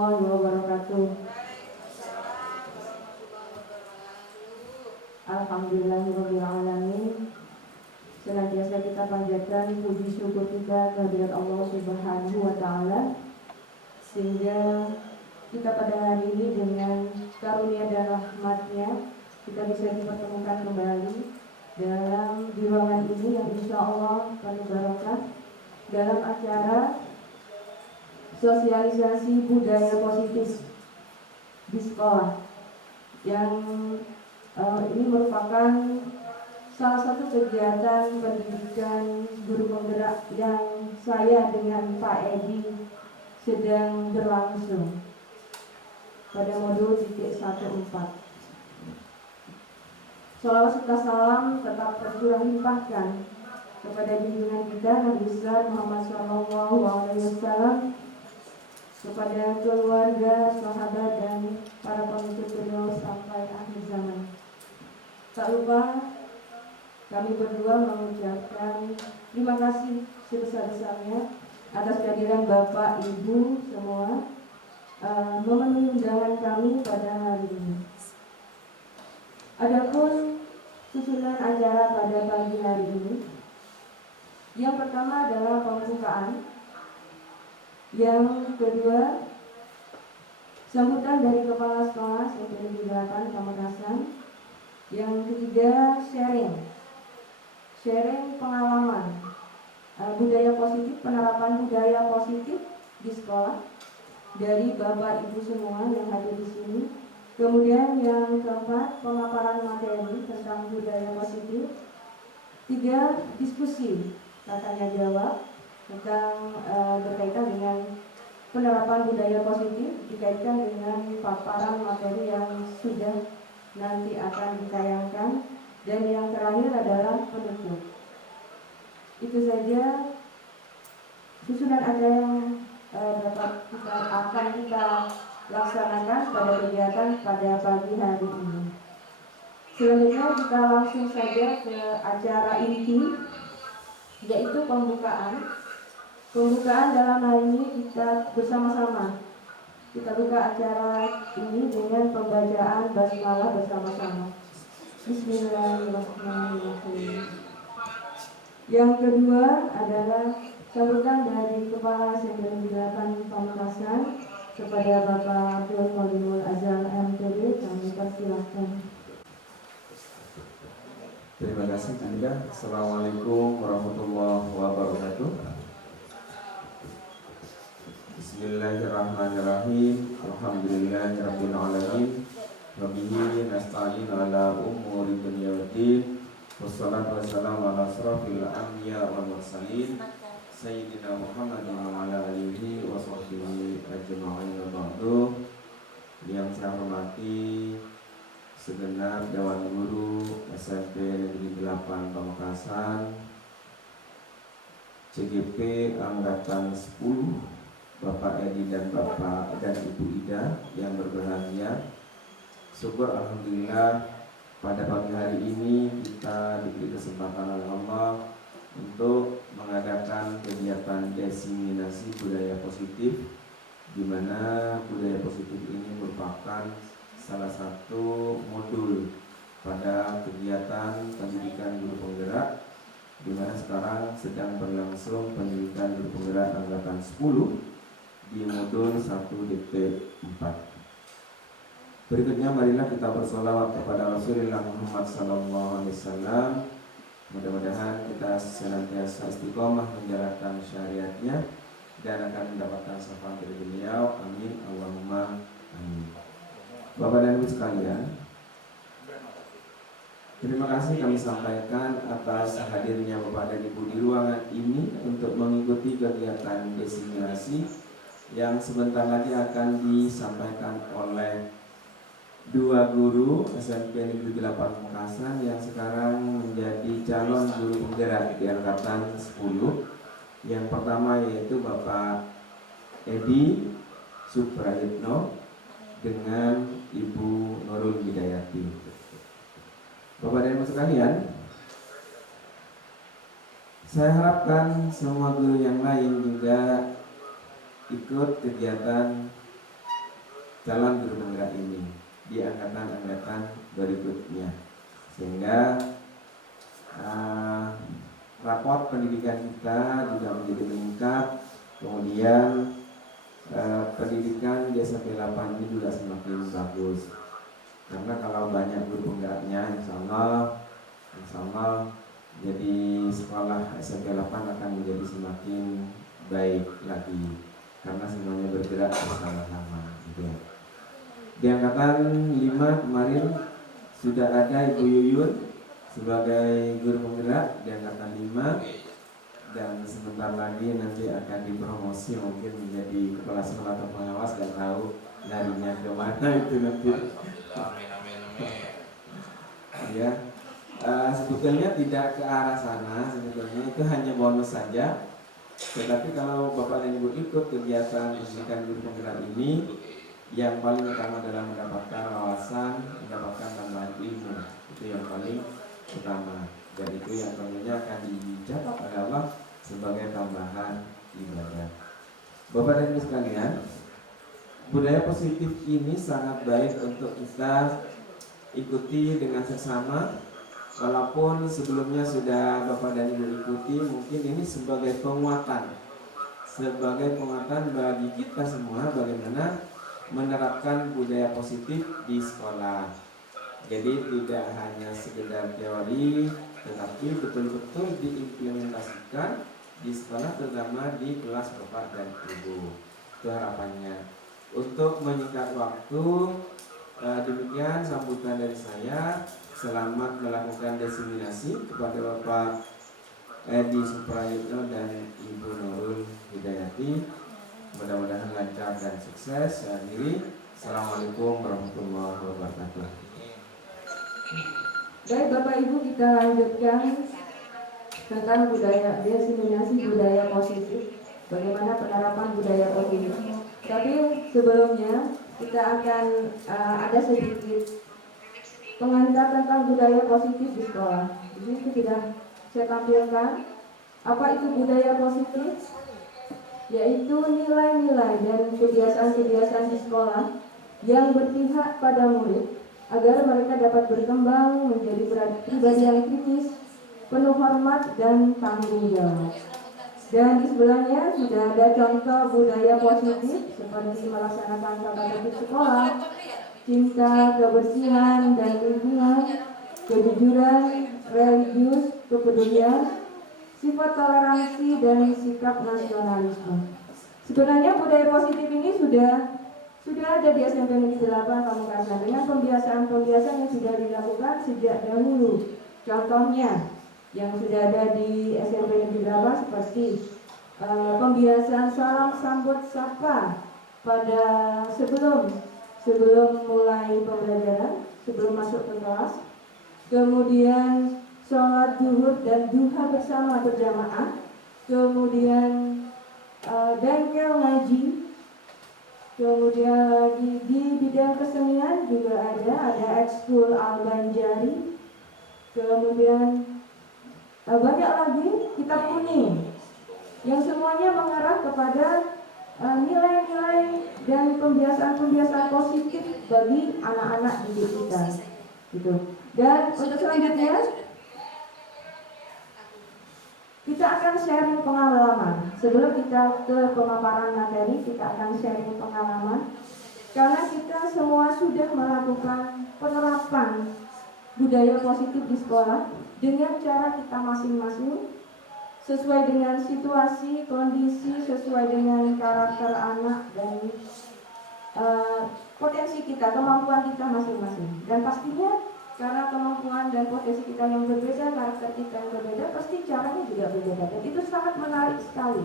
warahmatullahi wabarakatuh. Alhamdulillahirabbil alamin. Senantiasa kita panjatkan puji syukur kita kehadirat Allah Subhanahu wa taala sehingga kita pada hari ini dengan karunia dan rahmat-Nya kita bisa dipertemukan kembali dalam di ruangan ini yang insya Allah penuh barokah dalam acara sosialisasi budaya positif di sekolah yang ini merupakan salah satu kegiatan pendidikan guru penggerak yang saya dengan Pak Edi sedang berlangsung pada modul titik 14. Sholawat serta salam tetap tercurah limpahkan kepada junjungan kita Nabi besar Muhammad SAW, kepada keluarga, sahabat dan para pengikut beliau sampai akhir zaman. Tak lupa kami berdua mengucapkan terima kasih sebesar-besarnya atas kehadiran Bapak Ibu semua memenuhi undangan kami pada hari ini. Adapun susunan acara pada pagi hari ini, yang pertama adalah pembukaan, yang kedua sambutan dari Kepala Sekolah SMP 8 Pamekasan, yang ketiga sharing pengalaman budaya positif, penerapan budaya positif di sekolah dari Bapak Ibu semua yang hadir di sini. Kemudian yang keempat, pemaparan materi tentang budaya positif. Tiga, diskusi tanya jawab tentang berkaitan dengan penerapan budaya positif dikaitkan dengan paparan materi yang sudah nanti akan ditayangkan. Dan yang terakhir adalah penutup. Itu saja susunan acara yang akan kita laksanakan pada kegiatan pada pagi hari ini. Selanjutnya kita langsung saja ke acara inti, yaitu pembukaan. Pembukaan dalam hal ini kita bersama-sama. Kita buka acara ini dengan pembacaan basmalah bersama-sama. Bismillahirrahmanirrahim. Yang kedua adalah sambutan dari Kepala SMP 8 Pamekasan kepada Bapak Abdul Qadirul Azhar MTD. Kami persilahkan. Terima kasih Anda. Assalamualaikum warahmatullahi wabarakatuh. Bismillahirrahmanirrahim. Alhamdulillahirabbil alamin. Wabihi nasta'in ala umuri dunya waddin. Wassalatu wassalamu ala asrofil anbiya wal mursalin Sayyidina Muhammadin wa ala alihi wa sahbihi ajma'in wa ba'du. Yang saya hormati segenap Dewan Guru SMP Negeri 8 Pamekasan, CGP Angkatan 10, Bapak Edi dan Bapak dan Ibu Ida yang berbahagia. Syukur alhamdulillah pada pagi hari ini kita diberi kesempatan oleh Allah untuk mengadakan kegiatan diseminasi budaya positif, di mana budaya positif ini merupakan salah satu modul pada kegiatan pendidikan guru penggerak, di mana sekarang sedang berlangsung pendidikan guru penggerak angkatan 10 di modul 1 DP4. Berikutnya marilah kita bersolawat kepada Rasulullah Muhammad SAW. Mudah-mudahan kita senantiasa istiqomah menjalankan syariatnya dan akan mendapatkan syafaat dari beliau. Amin. Allahumma amin. Bapak dan Ibu sekalian, terima kasih kami sampaikan atas hadirnya Bapak dan Ibu di ruangan ini untuk mengikuti kegiatan diseminasi yang sebentar lagi akan disampaikan oleh dua guru SMP Negeri 8 Pamekasan yang sekarang menjadi calon guru penggerak di angkatan 10. Yang pertama yaitu Bapak Edi Suprayitno dengan Ibu Nurul Hidayati. Bapak dan Ibu sekalian, saya harapkan semua guru yang lain juga ikut kegiatan calon guru penggerak ini di angkatan-angkatan berikutnya, sehingga raport pendidikan kita juga menjadi meningkat. Kemudian pendidikan di SMP 8 ini juga semakin bagus, karena kalau banyak guru penggeraknya, insya Allah jadi sekolah SMP 8 akan menjadi semakin baik lagi, karena semuanya bergerak bersama-sama gitu ya. Di angkatan 5 kemarin sudah ada Ibu Yuyun sebagai guru penggerak di angkatan 5, dan sebentar lagi nanti akan dipromosi mungkin menjadi kepala sekolah atau pengawas, gak tahu larinya kemana itu nanti. Ya, sebetulnya tidak ke arah sana, sebetulnya itu hanya bonus saja. Tetapi kalau Bapak dan Ibu ikut kegiatan pendidikan guru penggerak ini, yang paling utama adalah mendapatkan wawasan, mendapatkan tambahan ilmu. Itu yang paling utama, dan itu yang tentunya akan dicatat oleh Allah sebagai tambahan ibadah. Bapak dan Ibu sekalian, budaya positif ini sangat baik untuk kita ikuti dengan seksama. Walaupun sebelumnya sudah Bapak dan Ibu ikuti, mungkin ini sebagai penguatan bagi kita semua bagaimana menerapkan budaya positif di sekolah. Jadi tidak hanya sekedar teori, tetapi betul-betul diimplementasikan di sekolah, terutama di kelas Bapak dan Ibu. Itu harapannya. Untuk menyingkat waktu, demikian sambutan dari saya. Selamat melakukan diseminasi kepada Bapak Edi Suprayitno dan Ibu Nurul Hidayati. Mudah-mudahan lancar dan sukses. Saya akhiri. Assalamualaikum warahmatullahi wabarakatuh. Baik Bapak Ibu, kita lanjutkan tentang budaya, diseminasi budaya positif. Bagaimana penerapan budaya positif. Tapi sebelumnya kita akan ada sedikit pengantar tentang budaya positif di sekolah. Di sini tidak saya tampilkan apa itu budaya positif, yaitu nilai-nilai dan kebiasaan-kebiasaan di sekolah yang berpihak pada murid agar mereka dapat berkembang menjadi pribadi yang kritis, penuh hormat dan tanggung jawab. Dan di sebelahnya sudah ada contoh budaya positif seperti melaksanakan tata tertib sekolah, cinta, kebersihan dan lingkungan, kejujuran, religius, kepedulian, sifat toleransi dan sikap nasionalisme. Sebenarnya budaya positif ini sudah ada di SMP Negeri 8 Pamekasan dengan pembiasaan-pembiasaan yang sudah dilakukan sejak dahulu. Contohnya yang sudah ada di SMP Negeri 8 seperti pembiasaan salam sambut sapa pada sebelum mulai pembelajaran, sebelum masuk ke kelas. Kemudian sholat zuhur dan duha bersama berjamaah. Kemudian bengkel ngaji. Kemudian lagi di bidang kesenian juga ada ekskul Al-Banjari. Kemudian banyak lagi kitab kuning yang semuanya mengarah kepada nilai-nilai dan pembiasaan-pembiasaan positif bagi anak-anak didik kita, gitu. Dan untuk selanjutnya kita akan sharing pengalaman. Sebelum kita ke pemaparan materi, kita akan sharing pengalaman karena kita semua sudah melakukan penerapan budaya positif di sekolah dengan cara kita masing-masing, sesuai dengan situasi, kondisi, sesuai dengan karakter anak dan potensi kita, kemampuan kita masing-masing. Dan pastinya karena kemampuan dan potensi kita yang berbeda, karakter kita yang berbeda, pasti caranya juga berbeda. Dan itu sangat menarik sekali.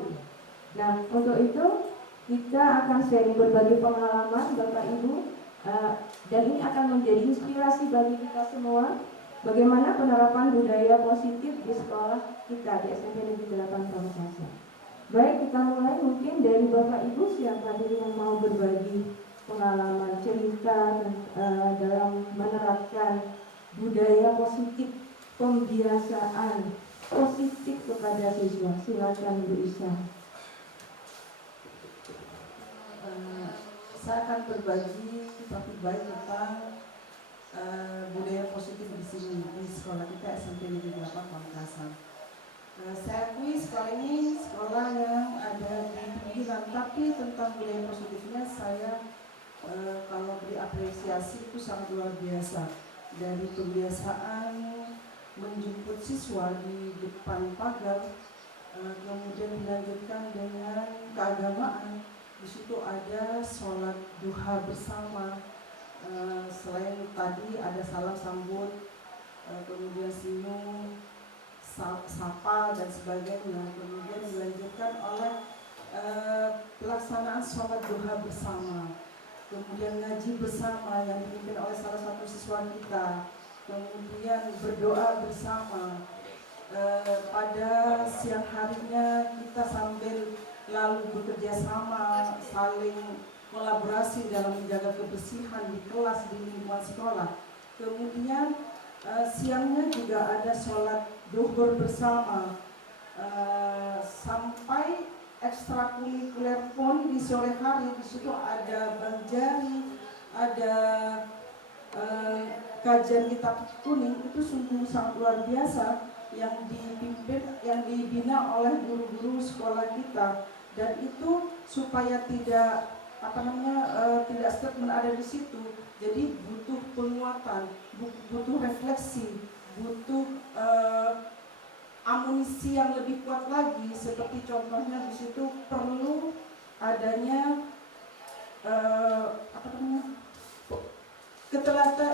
Nah, untuk itu kita akan sharing berbagi pengalaman Bapak Ibu, dan ini akan menjadi inspirasi bagi kita semua. Bagaimana penerapan budaya positif di sekolah kita di SMP Negeri 8 Pamekasan. Baik, kita mulai mungkin dari Bapak Ibu, siapa dulu yang mau berbagi pengalaman cerita dalam menerapkan budaya positif, pembiasaan positif kepada siswa. Silakan Bu Isha. Saya akan berbagi topik baik tentang budaya positif di sini di sekolah kita SMP Negeri 8 Pamekasan. Saya akui sekolah ini sekolah yang ada di pinggiran, tapi tentang budaya positifnya saya kalau beri apresiasi itu sangat luar biasa. Dari kebiasaan menjemput siswa di depan pagar, kemudian dilanjutkan dengan keagamaan. Di situ ada sholat duha bersama. Selain tadi ada salam sambut, kemudian senyum, sapa dan sebagainya. Kemudian dilanjutkan oleh pelaksanaan sholat duha bersama, kemudian ngaji bersama yang dipimpin oleh salah satu siswa kita, kemudian berdoa bersama. Pada siang harinya kita sambil lalu bekerja sama, saling kolaborasi dalam menjaga kebersihan di kelas, di lingkungan sekolah. Kemudian siangnya juga ada sholat duhur bersama, sampai ekstrakurikuler pun di sore hari. Di situ ada Bang Jari, ada kajian kitab kuning. Itu sungguh sangat luar biasa yang dipimpin, yang dibina oleh guru-guru sekolah kita. Dan itu supaya tidak tidak statement ada di situ. Jadi butuh penguatan, butuh refleksi, butuh amunisi yang lebih kuat lagi. Seperti contohnya di situ perlu adanya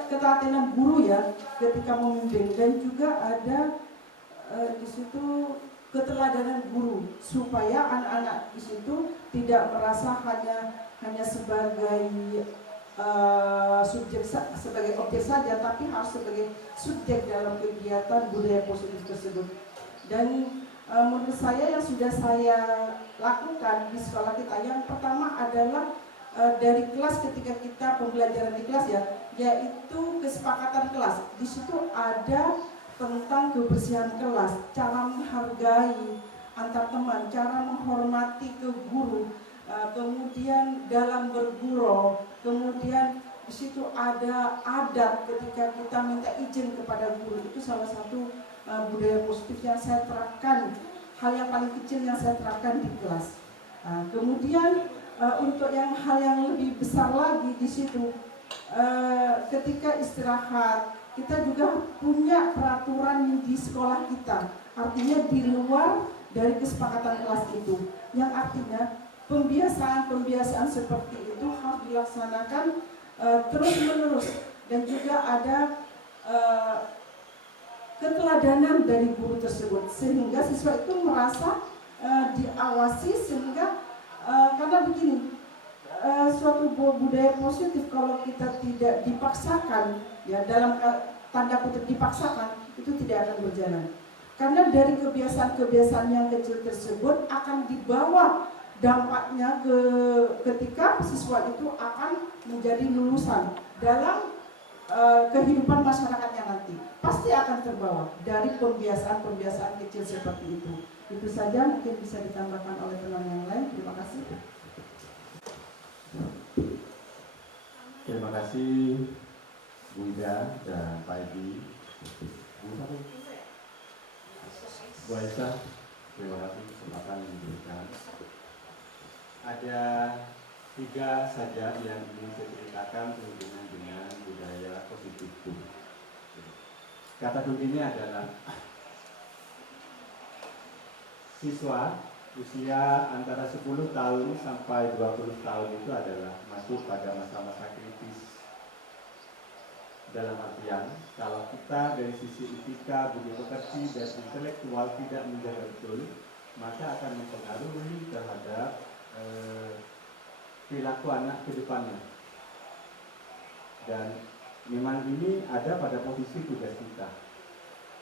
ketelatenan guru ya ketika memimpin, dan juga ada di situ keteladanan guru supaya anak-anak di situ tidak merasa hanya sebagai subjek, sebagai objek saja, tapi harus sebagai subjek dalam kegiatan budaya positif tersebut. Dan menurut saya yang sudah saya lakukan di sekolah kita, yang pertama adalah dari kelas, ketika kita pembelajaran di kelas ya, yaitu kesepakatan kelas. Di situ ada tentang kebersihan kelas, cara menghargai antar teman, cara menghormati ke guru, kemudian dalam bergurau, kemudian di situ ada adat ketika kita minta izin kepada guru. Itu salah satu budaya positif yang saya terapkan, hal yang paling kecil yang saya terapkan di kelas. Kemudian untuk hal yang lebih besar lagi di situ, ketika istirahat kita juga punya peraturan di sekolah kita, artinya di luar dari kesepakatan kelas itu, yang artinya pembiasaan seperti itu harus dilaksanakan terus menerus, dan juga ada keteladanan dari guru tersebut sehingga siswa itu merasa diawasi, sehingga karena begini, suatu budaya positif kalau kita tidak dipaksakan, ya dalam tanda kutip dipaksakan, itu tidak akan berjalan. Karena dari kebiasaan-kebiasaan yang kecil tersebut akan dibawa dampaknya ketika siswa itu akan menjadi lulusan dalam kehidupan masyarakatnya nanti. Pasti akan terbawa dari pembiasaan-pembiasaan kecil seperti itu. Itu saja, mungkin bisa ditambahkan oleh teman yang lain. Terima kasih. Terima kasih Bu Ida dan Pak Edi. Bu Aisyah, terima kasih kesempatan yang diberikan. Ada 3 saja yang ingin saya ceritakan berhubungan dengan budaya positif itu. Kata kuncinya adalah siswa usia antara 10 tahun sampai 20 tahun itu adalah masuk pada masa-masa kritis. Dalam artian, kalau kita dari sisi etika, budi pekerti, dan intelektual tidak menjaga betul, maka akan mempengaruhi terhadap perilaku anak ke depannya. Dan memang ini ada pada posisi tugas kita.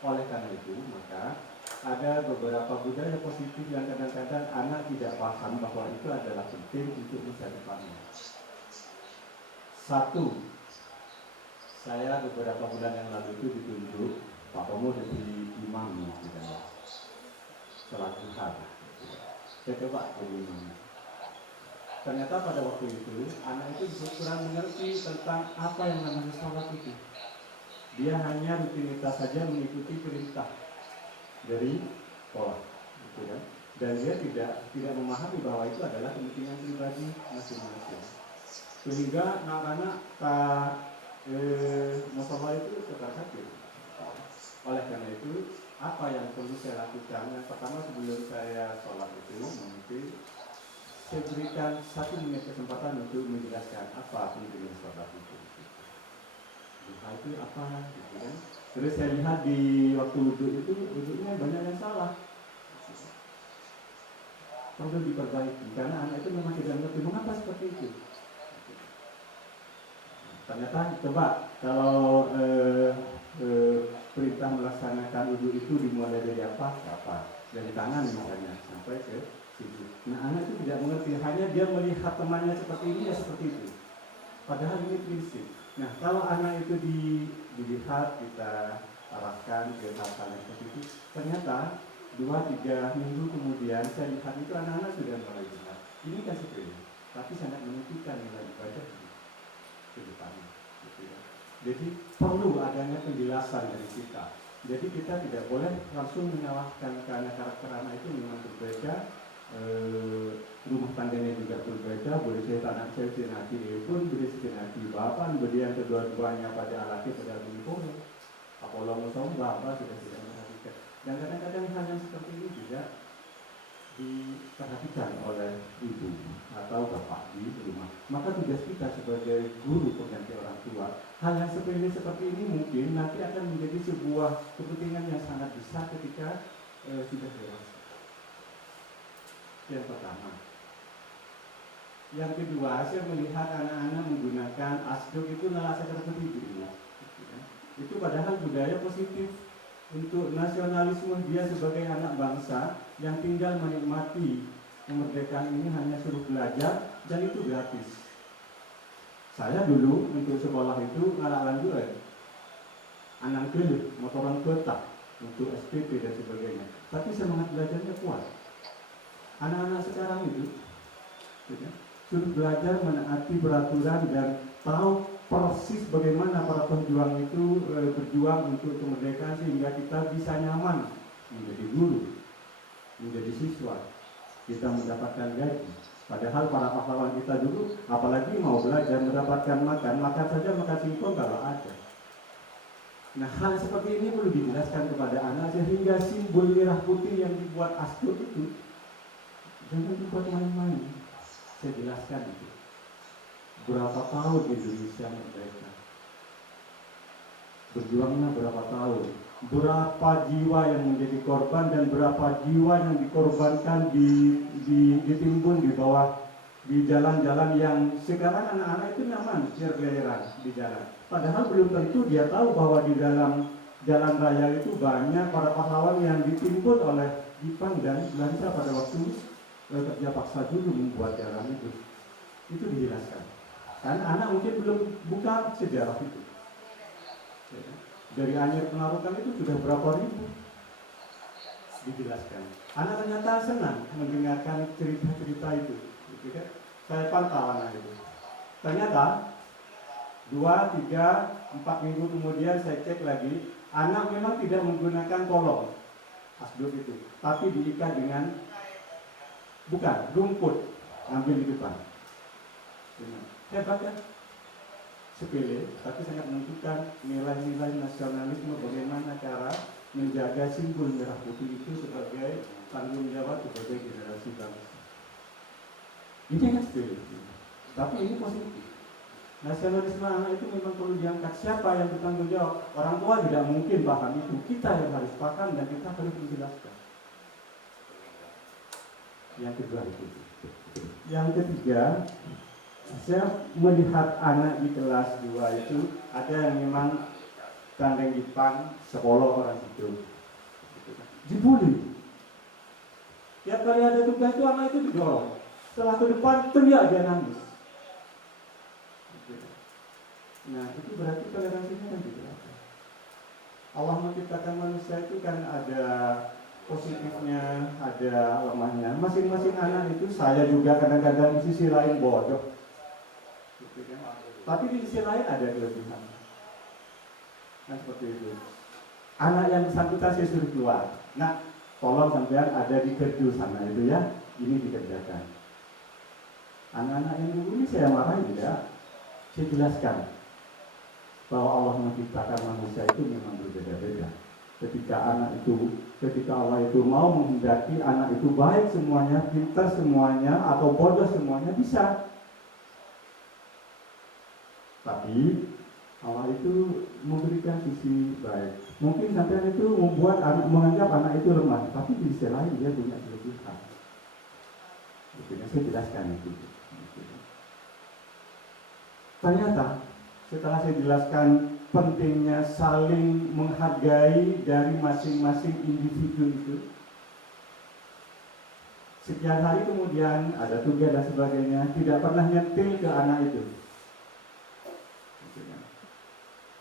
Oleh karena itu, maka ada beberapa budaya positif yang kadang-kadang anak tidak paham bahwa itu adalah penting untuk masa depannya. 1, saya beberapa bulan yang lalu itu ditunjuk Pak Romo jadi imam di dalam sholat duha. Saya coba jadi imam. Ternyata pada waktu itu anak itu kurang mengerti tentang apa yang namanya sholat itu. Dia hanya rutinitas saja mengikuti perintah dari sekolah, gitu kan? Dan dia tidak memahami bahwa itu adalah kepentingan pribadi masing-masing. Sehingga anak-anak musola itu terkasih. Oleh karena itu, apa yang perlu saya lakukan? Yang pertama, sebelum saya sholat itu, mungkin saya berikan 1 menit kesempatan untuk menjelaskan apa pentingnya sholat itu. Duha itu apa, gitu kan? Terus saya lihat di waktu wudhu itu, wudhunya banyak yang salah. Perlu diperbaiki, karena anak itu memang tidak mengerti mengapa seperti itu. Ternyata coba kalau perintah melaksanakan wudhu itu dimulai dari apa? Dari tangan misalnya sampai ke situ. Nah, anak itu tidak mengerti, hanya dia melihat temannya seperti ini ya seperti itu. Padahal ini prinsip. Nah, kalau anak itu dilihat, kita arahkan ke hal-hal yang seperti itu, ternyata 2-3 minggu kemudian saya lihat itu anak-anak sudah mulai lihat. Ini kan sepele, tapi sangat menentukan nilai ibadah ke depannya. Gitu ya. Jadi perlu adanya penjelasan dari kita. Jadi kita tidak boleh langsung menyalahkan karena karakter anak itu memang berbeda, rumah tangganya juga berbeda. Boleh saya anak saya sinati pun boleh sinati bapak, kemudian kedua-duanya pada alatnya pada uniform. Apalagi musuh bapak sudah tidak memperhatikan. Dan kadang-kadang hal yang seperti ini juga diperhatikan oleh ibu atau bapak di rumah. Maka tugas kita sebagai guru pengganti orang tua, hal yang sepele seperti ini mungkin nanti akan menjadi sebuah kepentingan yang sangat besar ketika sudah dewasa. Yang pertama. Yang kedua, saya melihat anak-anak menggunakan asduk itu adalah seperti itu. Itu padahal budaya positif. Untuk nasionalisme dia sebagai anak bangsa yang tinggal menikmati kemerdekaan ini hanya suruh belajar dan itu gratis. Saya dulu untuk sekolah itu ngalah juga anak dulu motoran kotak untuk SPP dan sebagainya. Tapi semangat belajarnya kuat. Anak-anak sekarang itu suruh belajar menaati peraturan dan tahu persis bagaimana para pejuang itu berjuang untuk kemerdekaan sehingga kita bisa nyaman menjadi guru, menjadi siswa, kita mendapatkan gaji. Padahal para pahlawan kita dulu, apalagi mau belajar mendapatkan makan saja makan singkong kalau ada. Nah, hal seperti ini perlu dijelaskan kepada anak sehingga simbol merah putih yang dibuat asduk itu jangan dibuat main-main. Saya jelaskan itu. Berapa tahun Indonesia merdeka? Berjuangnya berapa tahun? Berapa jiwa yang menjadi korban dan berapa jiwa yang dikorbankan ditimbun di bawah di jalan-jalan yang sekarang anak-anak itu nyaman berkeliaran di jalan. Padahal belum tentu dia tahu bahwa di dalam jalan raya itu banyak para pahlawan yang ditimbun oleh Jepang dan Belanda pada waktu kerja paksa dulu membuat jalan itu. Itu dijelaskan. Karena anak mungkin belum buka sejarah itu. Dari Anyer Penarukan itu sudah berapa ribu dijelaskan. Anak ternyata senang mendengarkan cerita-cerita itu. Gitu kan? Saya pantau anak itu. Ternyata 2, 3, 4 minggu kemudian saya cek lagi, anak memang tidak menggunakan kolong asduk itu, tapi diikat dengan rumput, ambil di depan. Hebat kan? Sepele, tapi sangat menentukan nilai-nilai nasionalisme, bagaimana cara menjaga simbol merah putih itu sebagai tanggung jawab sebagai generasi bangsa. Ini kan sepele, tapi ini positif. Nasionalisme anak itu memang perlu diangkat. Siapa yang bertanggung jawab? Orang tua tidak mungkin paham itu. Kita yang harus paham dan kita harus menjelaskan. Yang kedua itu. Yang ketiga, saya melihat anak di kelas 2 itu ada yang memang tandeng Jepang sekolah orang itu dibully. Tiap kali ada tugas itu anak itu didorong. Setelah ke depan teriak dia nangis. Nah itu berarti toleransinya kan tidak ada. Allah menciptakan manusia itu kan ada positifnya, ada lemahnya. Masing-masing anak itu saya juga kadang-kadang di sisi lain bodoh, gitu kan? Tapi di sisi lain ada kelebihan. Nah seperti itu. Anak yang bersangkutan saya suruh keluar. Nah, tolong sampean ada di kerja sana itu ya, ini dikerjakan. Anak-anak yang dulu ini saya marahi tidak. Saya jelaskan bahwa Allah menciptakan manusia itu memang berbeda-beda. Ketika Allah itu mau menghendaki anak itu baik semuanya, pintar semuanya, atau bodoh semuanya bisa. Tapi Allah itu memberikan sisi baik. Mungkin sampai itu membuat anak menganggap anak itu lemah, tapi di sisi lain dia punya kelebihan. Itu yang saya jelaskan itu. Ternyata setelah saya jelaskan pentingnya saling menghargai dari masing-masing individu itu, sekian hari kemudian ada tugas dan sebagainya, tidak pernah nyetil ke anak itu.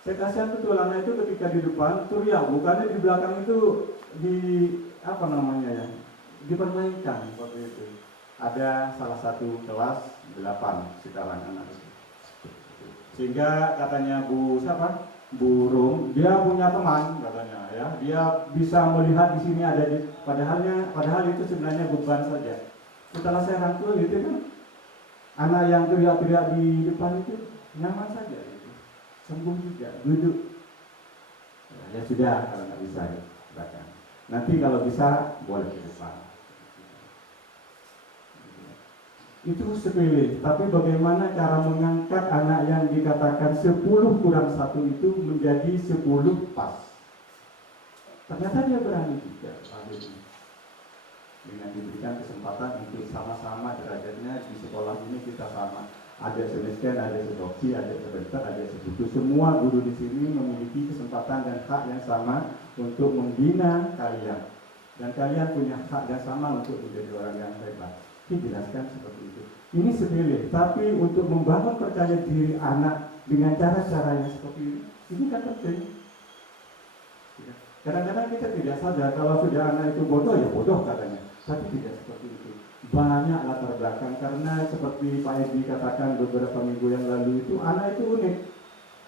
Saya kasihan betul anak itu ketika di depan teriak, bukannya di belakang itu dipermainkan seperti itu. Ada salah satu kelas 8 sekarang anak itu. Sehingga katanya Bu Rum, dia punya teman katanya ya, dia bisa melihat di sini ada padahal itu sebenarnya beban saja. Setelah saya rangkul itu kan anak yang teriak-teriak di depan itu nyaman saja gitu. Sembuh juga, duduk. Ya sudah kalau nggak bisa ya, silakan. Nanti kalau bisa boleh ke depan. Itu sepele, tapi bagaimana cara mengangkat anak yang dikatakan 10 kurang 1 itu menjadi 10 pas. Ternyata dia berani juga akhirnya. Dengan diberikan kesempatan untuk sama-sama derajatnya di sekolah ini kita sama. Ada semiskin, ada sedoksi, ada sebentar, ada sebutu. Semua guru di sini memiliki kesempatan dan hak yang sama untuk membina kalian. Dan kalian punya hak yang sama untuk menjadi orang yang hebat. Dijelaskan seperti itu. Ini sepele, tapi untuk membangun percaya diri anak dengan cara-cara yang seperti ini kan penting. Kadang-kadang kita tidak sadar kalau sudah anak itu bodoh ya bodoh katanya, tapi tidak seperti itu. Banyak latar belakang karena seperti Pak Edi katakan beberapa minggu yang lalu itu anak itu unik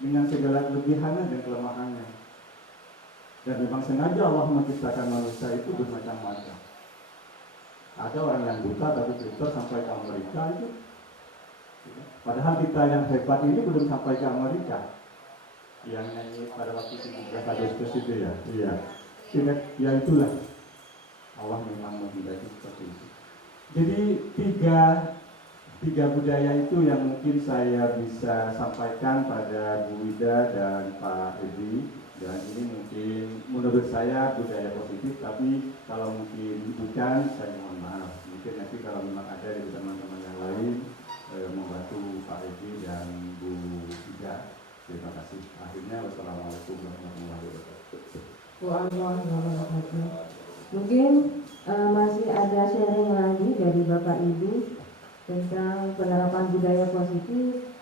dengan segala kelebihannya dan kelemahannya. Dan memang sengaja Allah menciptakan manusia itu bermacam-macam. Ada orang yang buta tapi pintar sampai ke Amerika itu. Padahal kita yang hebat ini belum sampai ke Amerika. Yang nyanyi pada waktu 17 Agustus itu ya. Iya. Ya itulah. Allah memang menghendaki seperti itu. Jadi tiga budaya itu yang mungkin saya bisa sampaikan pada Bu Wida dan Pak Edi. Dan ini mungkin menurut saya budaya positif, tapi kalau mungkin bukan, saya mohon maaf. Mungkin nanti kalau memang ada dari teman-teman yang lain membantu Pak Edi dan Bu Ida. Terima kasih. Akhirnya wassalamualaikum warahmatullahi wabarakatuh. Waalaikumsalam. Mungkin masih ada sharing lagi dari Bapak Ibu tentang penerapan budaya positif,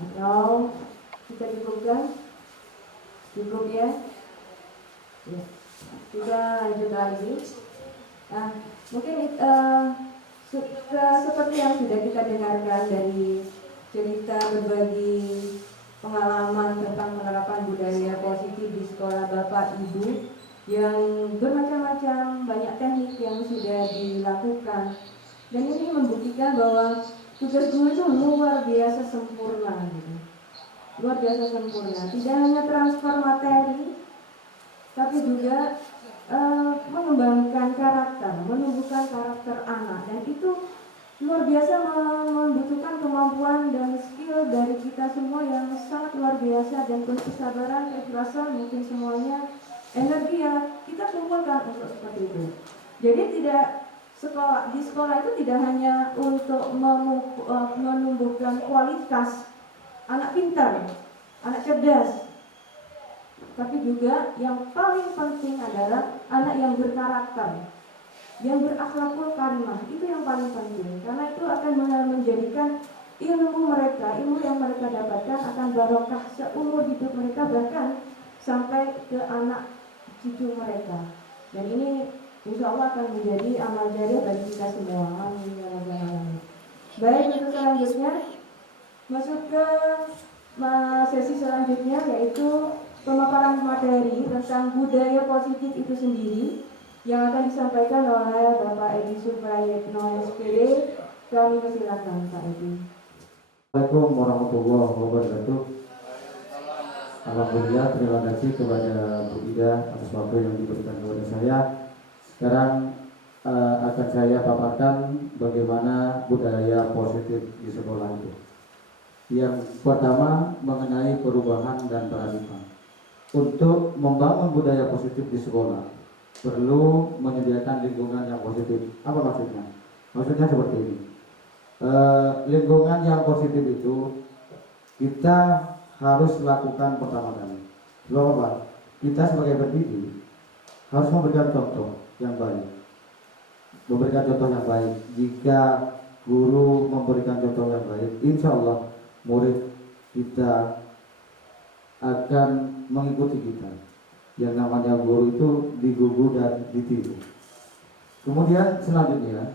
atau kita cukupkan? Cukup ya? Ya. Kita lanjut lagi. Mungkin seperti yang sudah kita dengarkan dari cerita berbagi pengalaman tentang penerapan budaya positif di sekolah Bapak Ibu yang bermacam-macam, banyak teknik yang sudah dilakukan, dan ini membuktikan bahwa tugas guru itu luar biasa sempurna gitu. Luar biasa sempurna, tidak hanya transfer materi, tapi juga mengembangkan karakter, menumbuhkan karakter anak, dan itu luar biasa membutuhkan kemampuan dan skill dari kita semua yang sangat luar biasa, dan kesabaran, keikhlasan, mungkin semuanya, energi yang kita kumpulkan untuk seperti itu. Jadi di sekolah itu tidak hanya untuk menumbuhkan kualitas anak pintar, anak cerdas, tapi juga yang paling penting adalah anak yang berkarakter, yang berakhlakul karimah. Itu yang paling penting, karena itu akan menjadikan ilmu yang mereka dapatkan akan barokah seumur hidup mereka, bahkan sampai ke anak cucu mereka. Dan ini insya Allah akan menjadi amal jariah bagi kita semua. Amin ya rabbal alamin. Baik, untuk selanjutnya masuk ke sesi selanjutnya, yaitu pemaparan materi tentang budaya positif itu sendiri yang akan disampaikan oleh Bapak Edi Suprayetno SPD. Kami persilakan Pak Edi. Assalamualaikum warahmatullahi wabarakatuh. Alhamdulillah, terima kasih kepada Bu Ida atas waktu yang diberikan kepada saya. Sekarang akan saya paparkan bagaimana budaya positif di sekolah itu. Yang pertama mengenai perubahan dan paradigma. Untuk membangun budaya positif di sekolah perlu menyediakan lingkungan yang positif. Apa maksudnya? Maksudnya seperti ini. Lingkungan yang positif itu kita harus lakukan pertama kali. Sebab apa? Kita sebagai pendidik harus memberikan contoh yang baik. Memberikan contoh yang baik. Jika guru memberikan contoh yang baik, insya Allah murid kita akan mengikuti kita. Yang namanya guru itu digugu dan ditiru. Kemudian selanjutnya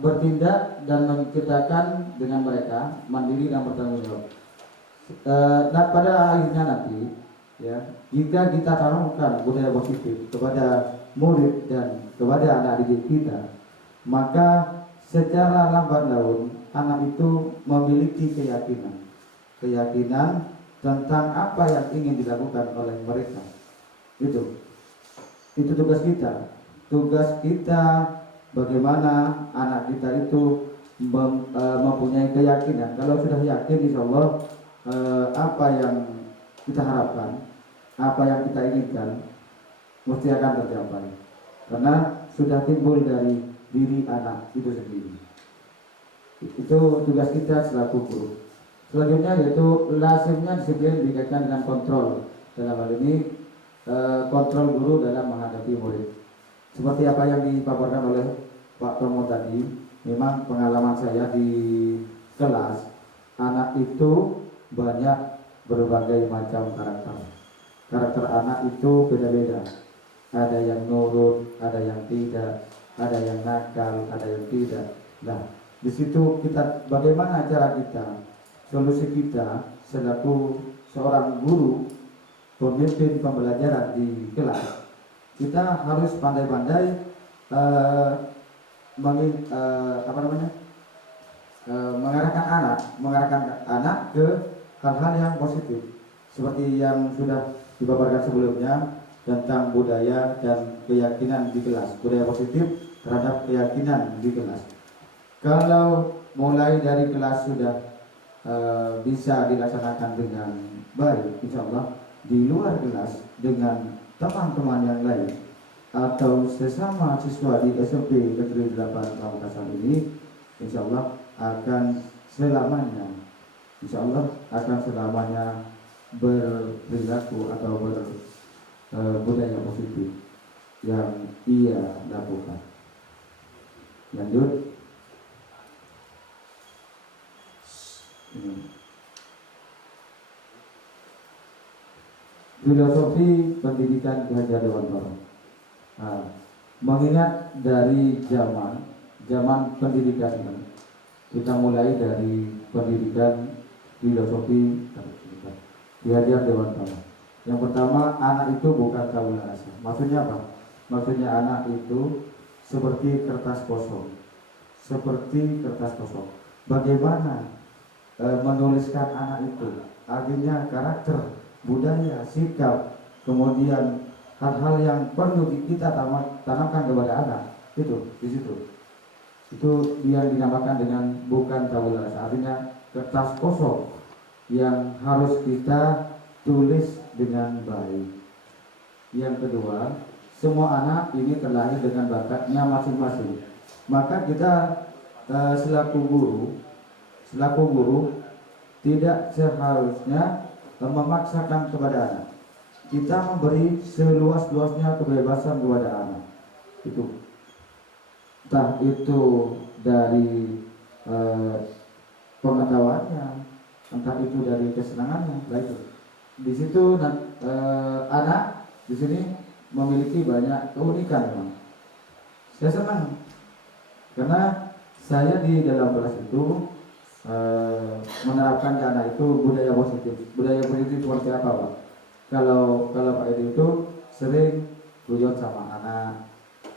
bertindak dan menciptakan dengan mereka mandiri dan bertanggung jawab. Nah, pada akhirnya nanti ya, jika kita tanamkan budaya positif kepada murid dan kepada anak didik kita, maka secara lambat laun anak itu memiliki keyakinan tentang apa yang ingin dilakukan oleh mereka. Itu tugas kita. Tugas kita bagaimana anak kita itu mempunyai keyakinan. Kalau sudah yakin, insya Allah apa yang kita harapkan, apa yang kita inginkan mesti akan tercapai. Karena sudah timbul dari diri anak itu sendiri. Itu tugas kita selaku guru. Selanjutnya yaitu lazimnya disiplin dikaitkan dengan kontrol. Dalam hal ini kontrol guru dalam menghadapi murid. Seperti apa yang dipaparkan oleh Pak Tomo tadi, memang pengalaman saya di kelas, anak itu banyak berbagai macam karakter. Karakter anak itu beda-beda. Ada yang nurut, ada yang tidak, ada yang nakal, ada yang tidak. Nah, di situ kita bagaimana cara kita, solusi kita selaku seorang guru, pemimpin pembelajaran di kelas, kita harus pandai-pandai mengarahkan anak ke hal-hal yang positif, seperti yang sudah dipaparkan sebelumnya tentang budaya dan keyakinan di kelas, budaya positif terhadap keyakinan di kelas. Kalau mulai dari kelas sudah bisa dilaksanakan dengan baik, insya Allah di luar kelas dengan teman-teman yang lain atau sesama siswa di SMP Negeri 8 Pamekasan ini, insya Allah akan selamanya, insya Allah akan selamanya berperilaku atau berbudaya positif yang ia lakukan. Lanjut. Filosofi pendidikan Ki Hajar Dewantara. Mengingat dari zaman pendidikan ini, kita mulai dari pendidikan filosofi Ki Hajar Dewantara. Yang pertama, anak itu bukan tabula rasa. Maksudnya apa? Maksudnya anak itu seperti kertas kosong. Seperti kertas kosong. Bagaimana menuliskan anak itu? Artinya karakter, budaya, sikap, kemudian hal-hal yang perlu kita tanamkan kepada anak. Itu di situ. Itu yang dinamakan dengan bukan tabula rasa. Artinya kertas kosong yang harus kita tulis dengan baik. Yang kedua, semua anak ini terlahir dengan bakatnya masing-masing. Maka kita selaku guru tidak seharusnya memaksakan kepada anak. Kita memberi seluas-luasnya kebebasan kepada anak. Itu entah itu dari pengetahuannya, entah itu dari kesenangannya. Nah itu di situ anak di sini memiliki banyak keunikan memang. Saya senang karena saya di dalam kelas itu menerapkan ke anak itu budaya positif. Budaya positif seperti apa, Pak? Kalau Pak Edi itu sering guyon sama anak,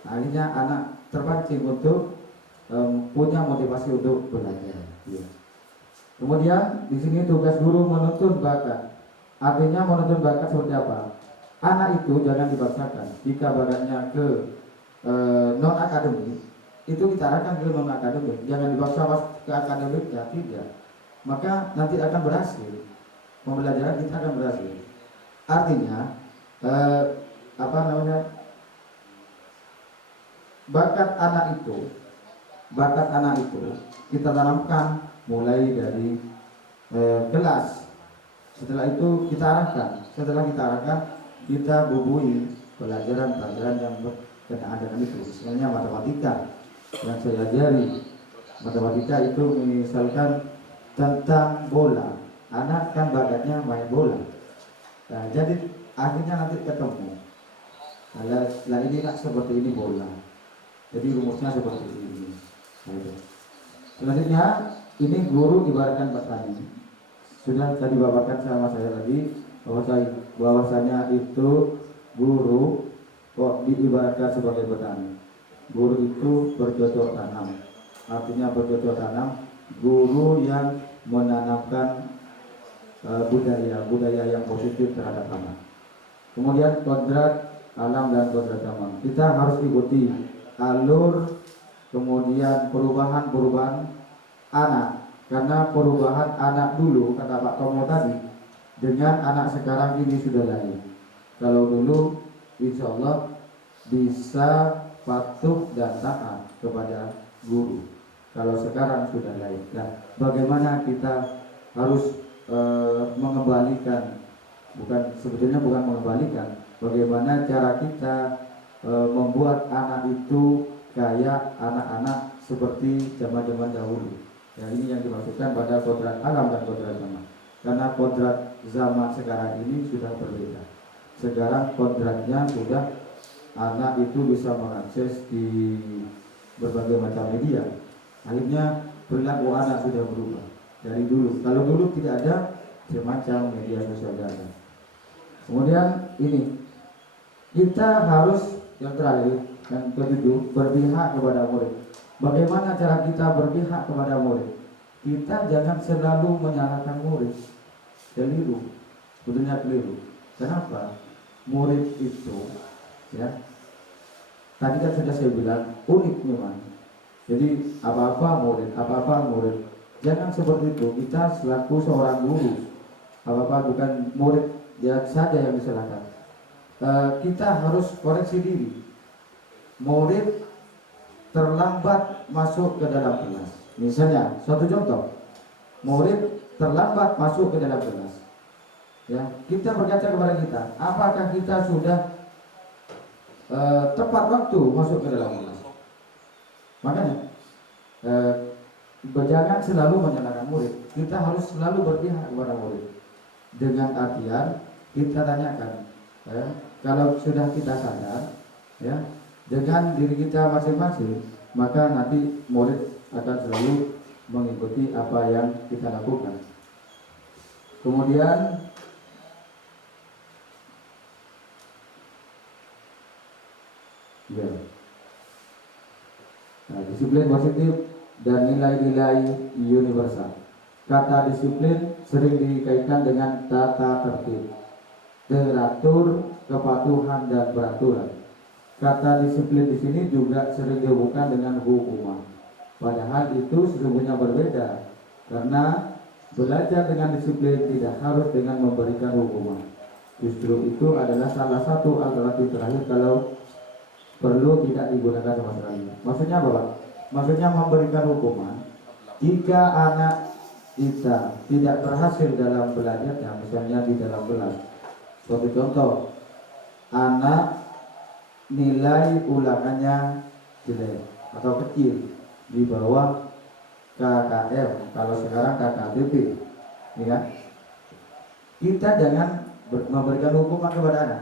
akhirnya anak terpancing untuk punya motivasi untuk belajar. Ya. Kemudian di sini tugas guru menuntun bakat. Artinya menuntun bakat seperti apa? Anak itu jangan dipaksakan. Jika bakatnya ke non akademik, itu kita arahkan ke non akademik. Jangan dipaksa ke akademik, ya tidak. Maka nanti akan berhasil. Pembelajaran kita akan berhasil. Artinya bakat anak itu kita tanamkan mulai dari kelas. Setelah itu kita arahkan. Kita bubui pelajaran yang berkenaan dengan itu. Misalnya matematika yang saya ajari. Matematika itu misalkan tentang bola. Anak kan bakatnya main bola. Nah, jadi akhirnya nanti ketemu. Nah, ini nak seperti ini bola. Jadi rumusnya seperti ini. Selanjutnya ini guru ibaratkan petani. Sudah tadi bawakan sama saya tadi bahwasanya itu guru kok diibaratkan sebagai petani. Guru itu bercocok tanam. Artinya bercocok tanam, guru yang menanamkan budaya yang positif terhadap anak. Kemudian kodrat alam dan kodrat zaman. Kita harus ikuti alur kemudian perubahan anak, karena perubahan anak dulu kata Pak Tomo tadi dengan anak sekarang ini sudah lain. Kalau dulu insya Allah bisa patuh dan taat kepada guru, kalau sekarang sudah lain. Nah, bagaimana kita harus mengembalikan, bukan mengembalikan, bagaimana cara kita membuat anak itu kayak anak-anak seperti zaman-zaman dahulu. Ya, ini yang dimaksudkan pada kodrat alam dan kodrat zaman. Karena kodrat zaman sekarang ini sudah berbeda. Sekarang kodratnya sudah anak itu bisa mengakses di berbagai macam media. Akhirnya perilaku anak sudah berubah dari dulu. Kalau dulu tidak ada semacam media sosial data. Kemudian ini kita harus yang terakhir yang ketujuh, berpihak kepada murid. Bagaimana cara kita berpihak kepada murid? Kita jangan selalu menyalahkan murid. Keliru, sebetulnya keliru. Kenapa? Murid itu, ya, tadi kan sudah saya bilang unik memang. Jadi apa-apa murid. Jangan seperti itu. Kita selaku seorang guru, apa-apa bukan murid ya saja yang disalahkan. Kita harus koreksi diri. Murid terlambat masuk ke dalam kelas. Misalnya, suatu contoh, murid terlambat masuk ke dalam kelas. Ya, kita berkata kepada kita, apakah kita sudah tepat waktu masuk ke dalam kelas? Makanya, jangan selalu menyalahkan murid. Kita harus selalu berpihak kepada murid. Dengan artian kita tanyakan, kalau sudah kita sadar, ya, dengan diri kita masing-masing, maka nanti murid akan selalu mengikuti apa yang kita lakukan. Kemudian ya, disiplin positif dan nilai-nilai universal. Kata disiplin sering dikaitkan dengan tata tertib, teratur, kepatuhan dan peraturan. Kata disiplin di sini juga sering dihubungkan dengan hukuman. Padahal itu sesungguhnya berbeda, karena belajar dengan disiplin tidak harus dengan memberikan hukuman. Justru itu adalah salah satu alternatif terakhir kalau perlu tidak digunakan sama sekali. Maksudnya apa, Pak? Maksudnya memberikan hukuman jika anak kita tidak berhasil dalam belajarnya, misalnya di dalam kelas. Suatu contoh, anak nilai ulangannya jelek atau kecil, di bawah KKM, kalau sekarang KKBP, ya. Kita jangan memberikan hukuman kepada anak.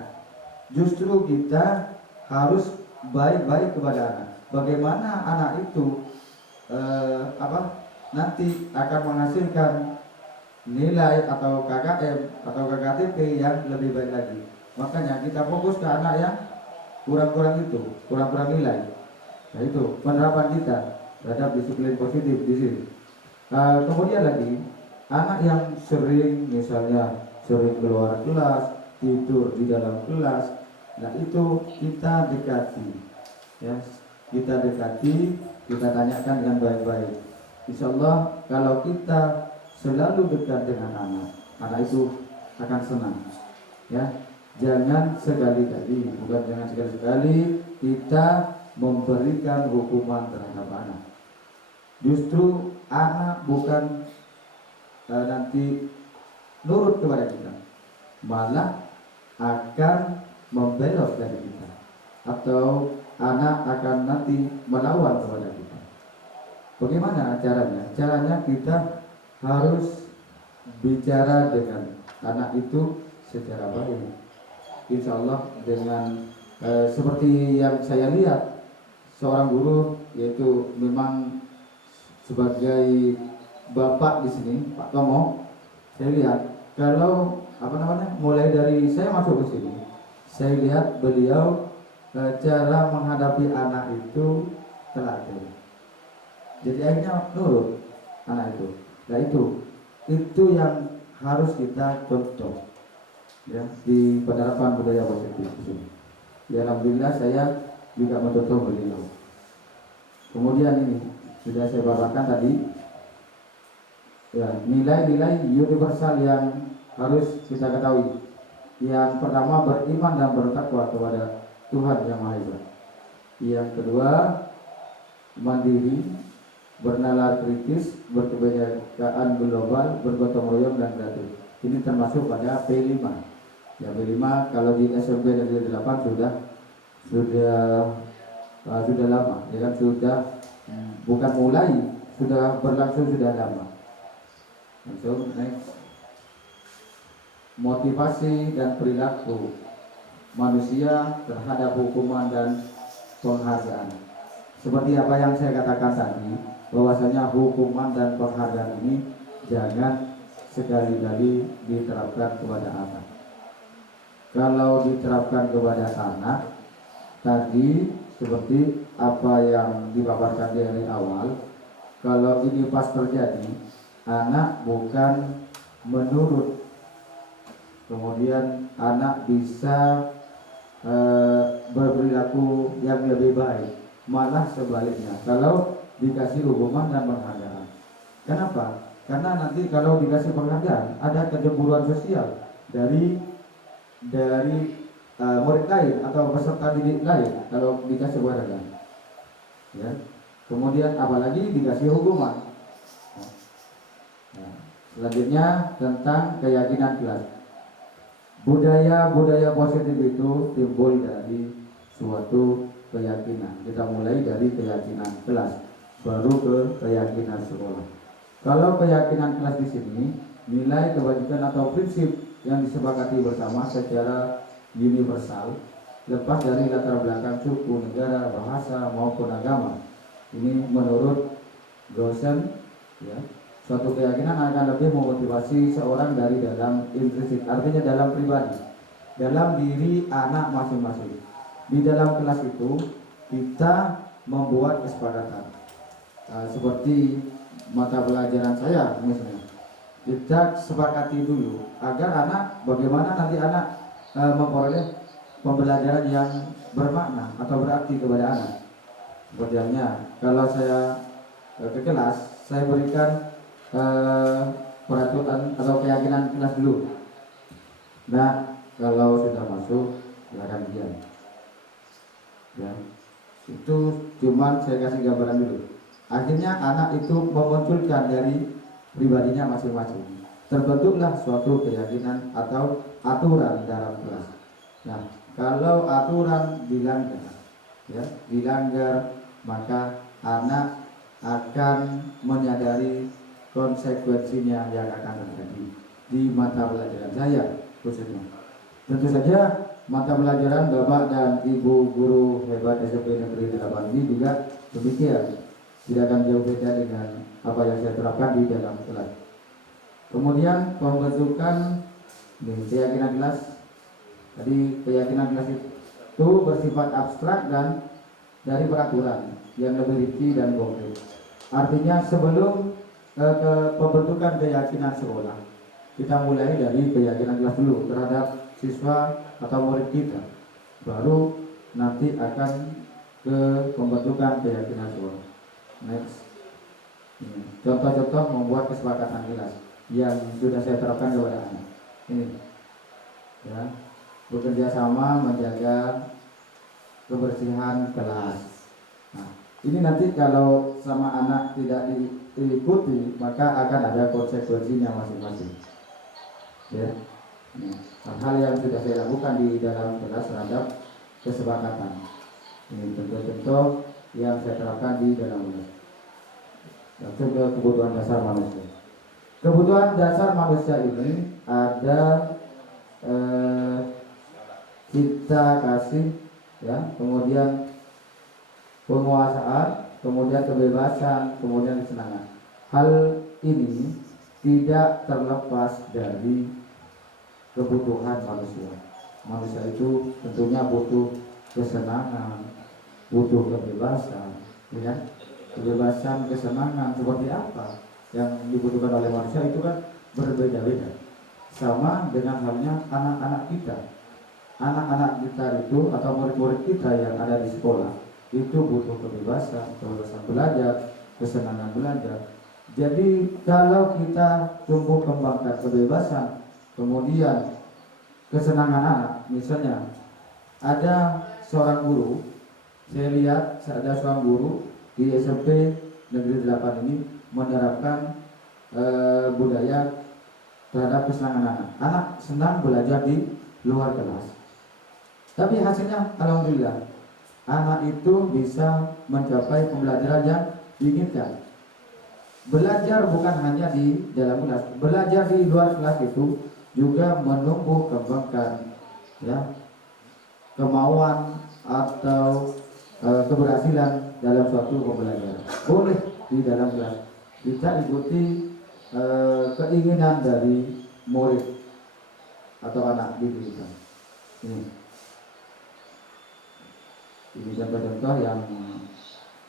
Justru kita harus baik-baik kepada anak. Bagaimana anak itu nanti akan menghasilkan nilai atau KKM atau KKTP yang lebih baik lagi. Makanya kita fokus ke anak yang kurang-kurang nilai. Nah itu penerapan kita terhadap disiplin positif di sini. Kemudian lagi anak yang misalnya sering keluar kelas, tidur di dalam kelas, nah itu kita dekati, ya kita tanyakan dengan baik-baik. Insya Allah kalau kita selalu dekat dengan anak itu akan senang, ya. Jangan sekali-kali kita memberikan hukuman terhadap anak. Justru anak bukan nanti nurut kepada kita, malah akan membelot dari kita, atau anak akan nanti melawan kepada kita. Bagaimana caranya? Caranya kita harus bicara dengan anak itu secara baik. Insya Allah dengan seperti yang saya lihat seorang guru, yaitu memang sebagai bapak di sini, Pak Tomo, saya lihat kalau mulai dari saya masuk ke sini, saya lihat beliau cara menghadapi anak itu telaten. Jadi akhirnya nurut anak itu. Nah itu yang harus kita contoh, ya, di penerapan budaya positif di sini. Ya, alhamdulillah saya juga mencontoh beliau. Kemudian ini sudah saya bawakan tadi, ya, nilai-nilai universal yang harus kita ketahui. Yang pertama, beriman dan bertakwa kepada Tuhan Yang Maha Esa. Yang kedua, mandiri, bernalar kritis, berkebinekaan global, bergotong royong dan kreatif. Ini termasuk pada P5. Ya, P5 kalau di SMP Negeri 8 sudah lama, ya kan, sudah bukan mulai, sudah berlangsung sudah lama. So, next. Motivasi dan perilaku manusia terhadap hukuman dan penghargaan. Seperti apa yang saya katakan tadi, bahwasanya hukuman dan penghargaan ini jangan sekali-kali diterapkan kepada anak. Kalau diterapkan kepada anak, tadi seperti apa yang dipaparkan dari awal, kalau ini pas terjadi, anak bukan menurut, kemudian anak bisa berperilaku yang lebih baik, malah sebaliknya kalau dikasih hukuman dan penghargaan. Kenapa? Karena nanti kalau dikasih penghargaan ada kecemburuan sosial dari murid lain atau peserta didik lain kalau dikasih penghargaan, ya. Kemudian apalagi dikasih hukuman. Nah, selanjutnya tentang keyakinan kelas. Budaya positif itu timbul dari suatu keyakinan. Kita mulai dari keyakinan kelas, baru ke keyakinan sekolah. Kalau keyakinan kelas di sini, nilai kebajikan atau prinsip yang disepakati bersama secara universal, lepas dari latar belakang suku, negara, bahasa maupun agama. Ini menurut dosen, ya, suatu keyakinan akan lebih memotivasi seorang dari dalam intrinsik, artinya dalam pribadi, dalam diri anak masing-masing. Di dalam kelas itu kita membuat kesepakatan, seperti mata pelajaran saya misalnya, kita sepakati dulu agar anak, bagaimana nanti anak memperoleh pembelajaran yang bermakna atau berarti kepada anak. Seperti halnya kalau saya ke kelas, saya berikan peraturan atau keyakinan kelas dulu. Nah, kalau sudah masuk silakan diam, ya. Itu cuman saya kasih gambaran dulu. Akhirnya anak itu memunculkan dari pribadinya masing-masing. Terbentuklah suatu keyakinan atau aturan dalam kelas. Nah, kalau aturan dilanggar, ya, maka anak akan menyadari konsekuensinya yang akan terjadi di mata pelajaran saya khususnya. Tentu saja mata pelajaran Bapak dan Ibu guru hebat SMP Negeri 8 ini juga demikian, tidak akan jauh beda dengan apa yang saya terapkan di dalam kelas. Kemudian pembentukan keyakinan kelas. Tadi keyakinan kelas itu bersifat abstrak dan dari peraturan yang lebih rinci dan konkret. Artinya sebelum ke pembentukan keyakinan sekolah, kita mulai dari keyakinan kelas dulu terhadap siswa atau murid kita, baru nanti akan ke pembentukan keyakinan sekolah. Next, contoh-contoh membuat kesepakatan kelas yang sudah saya terapkan kepada anak. Ini, ya, bekerja sama menjaga kebersihan kelas. Nah, ini nanti kalau sama anak tidak diikuti, maka akan ada konsekuensinya masing-masing. Ya, hal yang sudah saya lakukan di dalam kelas terhadap kesepakatan. Ini contoh-contoh yang saya terapkan di dalam kelas. Langsung ke kebutuhan dasar manusia. Kebutuhan dasar manusia ini ada kita kasih, ya, kemudian penguasaan, kemudian kebebasan, kemudian kesenangan. Hal ini tidak terlepas dari kebutuhan manusia. Manusia itu tentunya butuh kesenangan, butuh kebebasan, ya. Kebebasan, kesenangan seperti apa yang dibutuhkan oleh manusia itu kan berbeda-beda. Sama dengan halnya anak-anak kita. Anak-anak kita itu atau murid-murid kita yang ada di sekolah itu butuh kebebasan, kebebasan belajar, kesenangan belajar. Jadi kalau kita tumbuh kembangkan kebebasan, kemudian kesenangan anak, misalnya ada seorang guru, saya lihat ada seorang guru di SMP Negeri 8 ini menerapkan budaya terhadap kesenangan anak. Anak senang belajar di luar kelas. Tapi hasilnya alhamdulillah anak itu bisa mencapai pembelajaran yang diinginkan. Belajar bukan hanya di dalam kelas, belajar di luar kelas itu juga menumbuh kembangkan, ya, kemauan atau keberhasilan dalam suatu pembelajaran. Boleh di dalam kelas kita ikuti keinginan dari murid atau anak didik kita. Ini contoh-contoh yang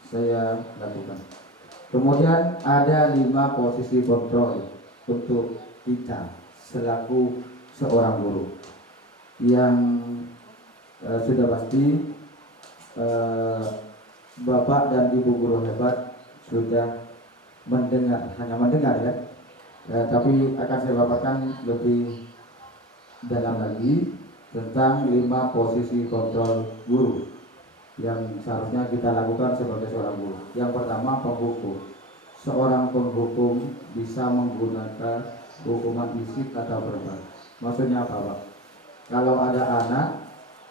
saya lakukan. Kemudian ada 5 posisi kontrol untuk kita selaku seorang guru yang sudah pasti Bapak dan Ibu guru hebat sudah mendengar, hanya mendengar, ya, tapi akan saya paparkan lebih dalam lagi tentang 5 posisi kontrol guru yang seharusnya kita lakukan sebagai seorang guru. Yang pertama, penghukum. Seorang penghukum bisa menggunakan hukuman fisik atau verbal. Maksudnya apa, Pak? Kalau ada anak,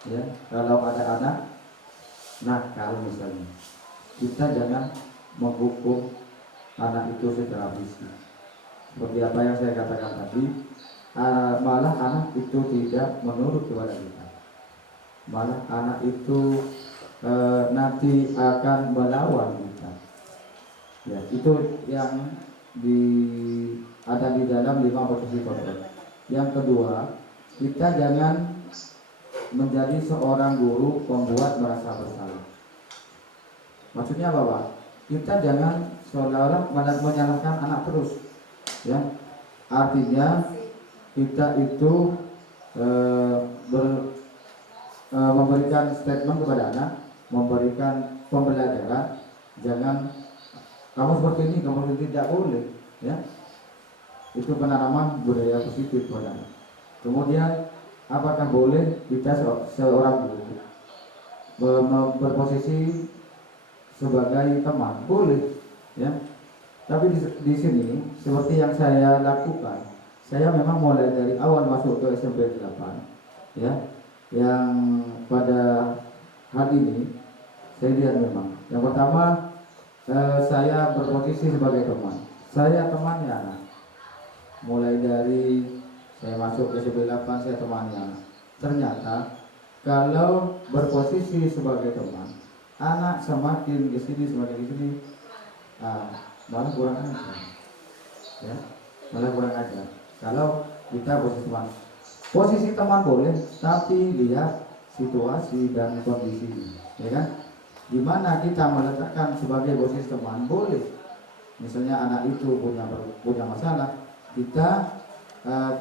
ya, kalau ada anak nakal misalnya, kita jangan menghukum anak itu secara fisik. Seperti apa yang saya katakan tadi, malah anak itu tidak menurut kepada kita. Malah anak itu nanti akan melawan kita. Ya, itu yang ada di dalam 5 posisi kontrol. Yang kedua, kita jangan menjadi seorang guru pembuat merasa bersalah. Maksudnya apa, Pak? Kita jangan seolah-olah menyalahkan anak terus, ya. Artinya kita itu memberikan statement kepada anak, memberikan pembelajaran, jangan kamu seperti ini, kamu seperti tidak boleh, ya. Itu penanaman budaya positif pada anak. Kemudian apakah boleh kita seorang guru berposisi sebagai teman? Boleh, ya. Tapi di sini seperti yang saya lakukan, saya memang mulai dari awal masuk ke SMP 8, ya, yang pada hal ini saya lihat memang yang pertama saya berposisi sebagai teman. Saya temannya anak. Mulai dari saya masuk ke SMP 8 saya temannya anak. Ternyata kalau berposisi sebagai teman, anak semakin ke sini semakin ke sini, malah kurang ajar, ya, malah kurang ajar. Kalau kita posisi teman boleh, tapi lihat situasi dan kondisi, ya kan? Dimana kita meletakkan sebagai posisi teman boleh. Misalnya anak itu punya masalah, kita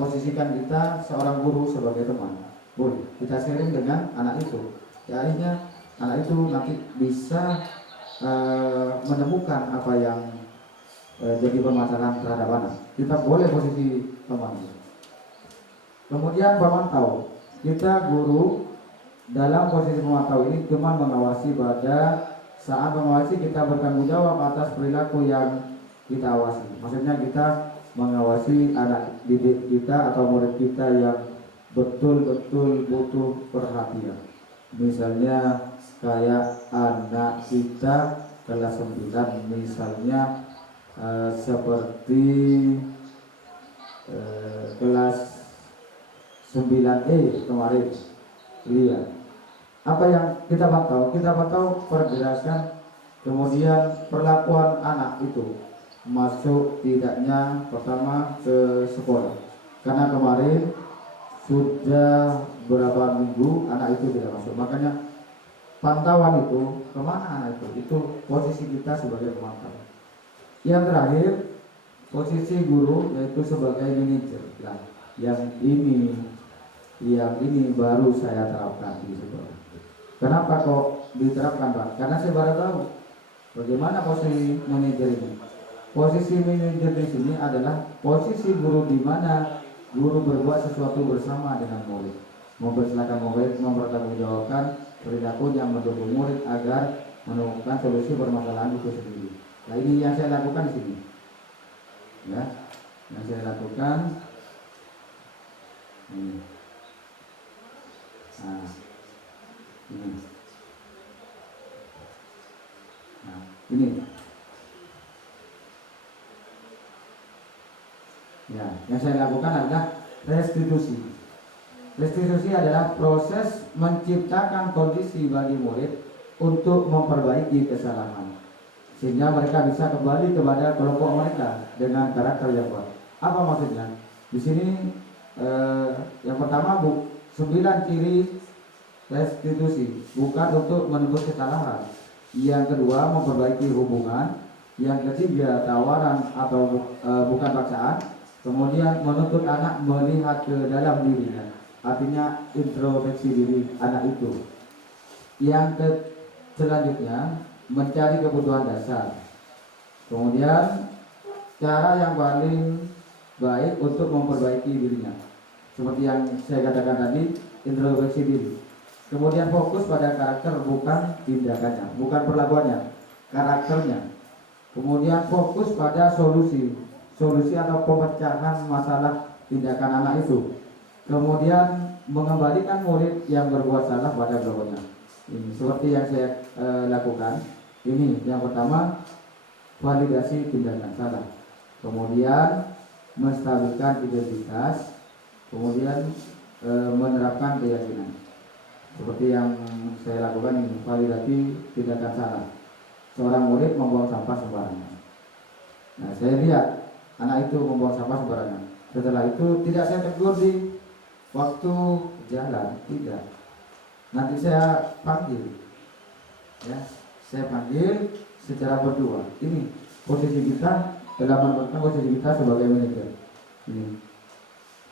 posisikan kita seorang guru sebagai teman, boleh. Kita sharing dengan anak itu, ya, akhirnya anak itu nanti bisa menemukan apa yang jadi permasalahan terhadap anak. Kita boleh posisi teman. Kemudian pemantau, kita guru dalam posisi pemantau ini cuma mengawasi pada saat mengawasi kita bertanggung jawab atas perilaku yang kita awasi. Maksudnya kita mengawasi anak didik kita atau murid kita yang betul-betul butuh perhatian. Misalnya kayak anak kita kelas 9 misalnya seperti kelas 9E kemarin, lihat apa yang kita pantau. Kita pantau pergerakan, kemudian perlakuan anak itu masuk tidaknya pertama ke sekolah, karena kemarin sudah berapa minggu anak itu tidak masuk. Makanya pantauan itu kemana anak itu posisi kita sebagai pemantau. Yang terakhir, posisi guru yaitu sebagai manajer. Nah, yang ini baru saya terapkan di sekolah. Kenapa kok diterapkan, Pak? Karena saya baru tahu bagaimana posisi manajer ini. Posisi manajer di sini adalah posisi guru, di mana guru berbuat sesuatu bersama dengan murid, mempersilahkan murid mempertanggungjawabkan perilaku yang mendukung murid agar menemukan solusi permasalahan itu sendiri. Nah, ini yang saya lakukan di sini, ya, yang saya lakukan. Nah, ini. Nah, ini. Ya, yang saya lakukan adalah restitusi. Restitusi adalah proses menciptakan kondisi bagi murid untuk memperbaiki kesalahan, sehingga mereka bisa kembali kepada kelompok mereka dengan karakter yang kuat. Apa maksudnya? Di sini yang pertama 9 ciri restitusi, bukan untuk menebus kesalahan. Yang kedua, memperbaiki hubungan. Yang ketiga, tawaran atau bukan paksaan. Kemudian menuntut anak melihat ke dalam dirinya, artinya introspeksi diri anak itu. Yang selanjutnya, mencari kebutuhan dasar. Kemudian cara yang paling baik untuk memperbaiki dirinya, seperti yang saya katakan tadi, introspeksi diri. Kemudian fokus pada karakter, bukan tindakannya, bukan perlakuannya, karakternya. Kemudian fokus pada solusi atau pemecahan masalah tindakan anak itu. Kemudian mengembalikan murid yang berbuat salah pada kelompoknya. Ini seperti yang saya lakukan. Ini yang pertama, validasi tindakan salah. Kemudian menstabilkan identitas. Kemudian menerapkan keyakinan. Seperti yang saya lakukan ini, validasi tindakan salah. Seorang murid membuang sampah sembarangan. Nah, saya lihat anak itu membuang sampah sembarangan. Setelah itu tidak saya tegur di waktu jalan, tidak. Nanti saya panggil, ya, saya panggil secara berdua. Ini posisi kita dalam menentukan posisi kita sebagai manajer. Ini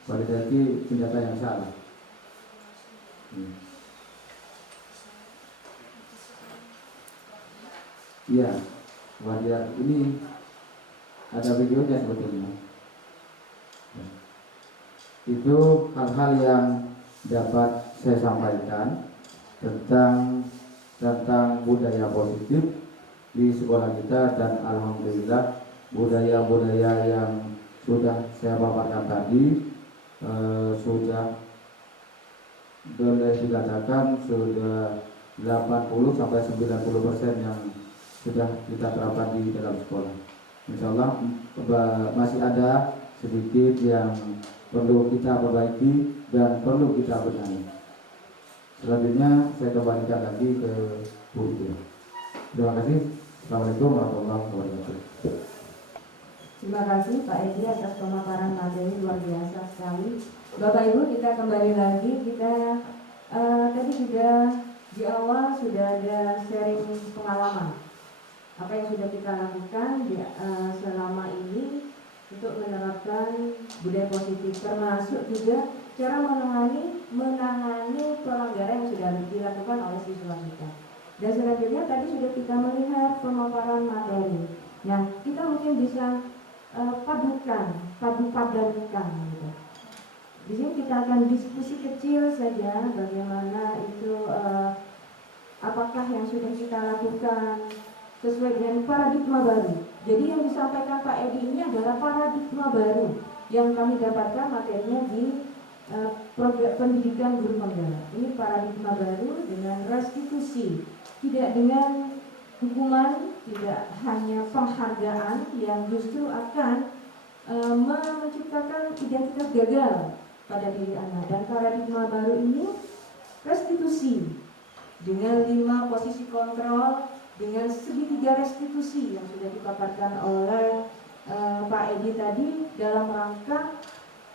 validasi tindakan yang salah. Iya, wajar. Ini ada videonya sebetulnya. Itu hal-hal yang dapat saya sampaikan tentang budaya positif di sekolah kita, dan alhamdulillah budaya-budaya yang sudah saya paparkan tadi sudah boleh dikatakan sudah 80-90% yang sudah kita terapkan di dalam sekolah. Insya Allah masih ada sedikit yang perlu kita perbaiki dan perlu kita benahi. Selanjutnya saya kembalikan lagi ke Bu Ida. Terima kasih. Assalamualaikum warahmatullahi wabarakatuh. Terima kasih Pak Edi atas pemaparan materi luar biasa sekali. Bapak Ibu, kita kembali lagi. Kita tadi juga di awal sudah ada sharing pengalaman apa yang sudah kita lakukan selama ini untuk menerapkan budaya positif, termasuk juga cara menangani pelanggaran yang sudah dilakukan oleh siswa kita. Dan selanjutnya tadi sudah kita melihat pemaparan materi. Nah, kita mungkin bisa padupadankan gitu. Di sini kita akan diskusi kecil saja bagaimana itu apakah yang sudah kita lakukan sesuai dengan paradigma baru. Jadi yang disampaikan Pak Edi ini adalah paradigma baru yang kami dapatkan materinya di program pendidikan guru penggerak. Ini paradigma baru dengan restitusi, tidak dengan hukuman, tidak hanya penghargaan yang justru akan menciptakan identitas gagal pada diri anak. Dan paradigma baru ini restitusi dengan 5 posisi kontrol, dengan segitiga restitusi yang sudah dipaparkan oleh Pak Edi tadi dalam rangka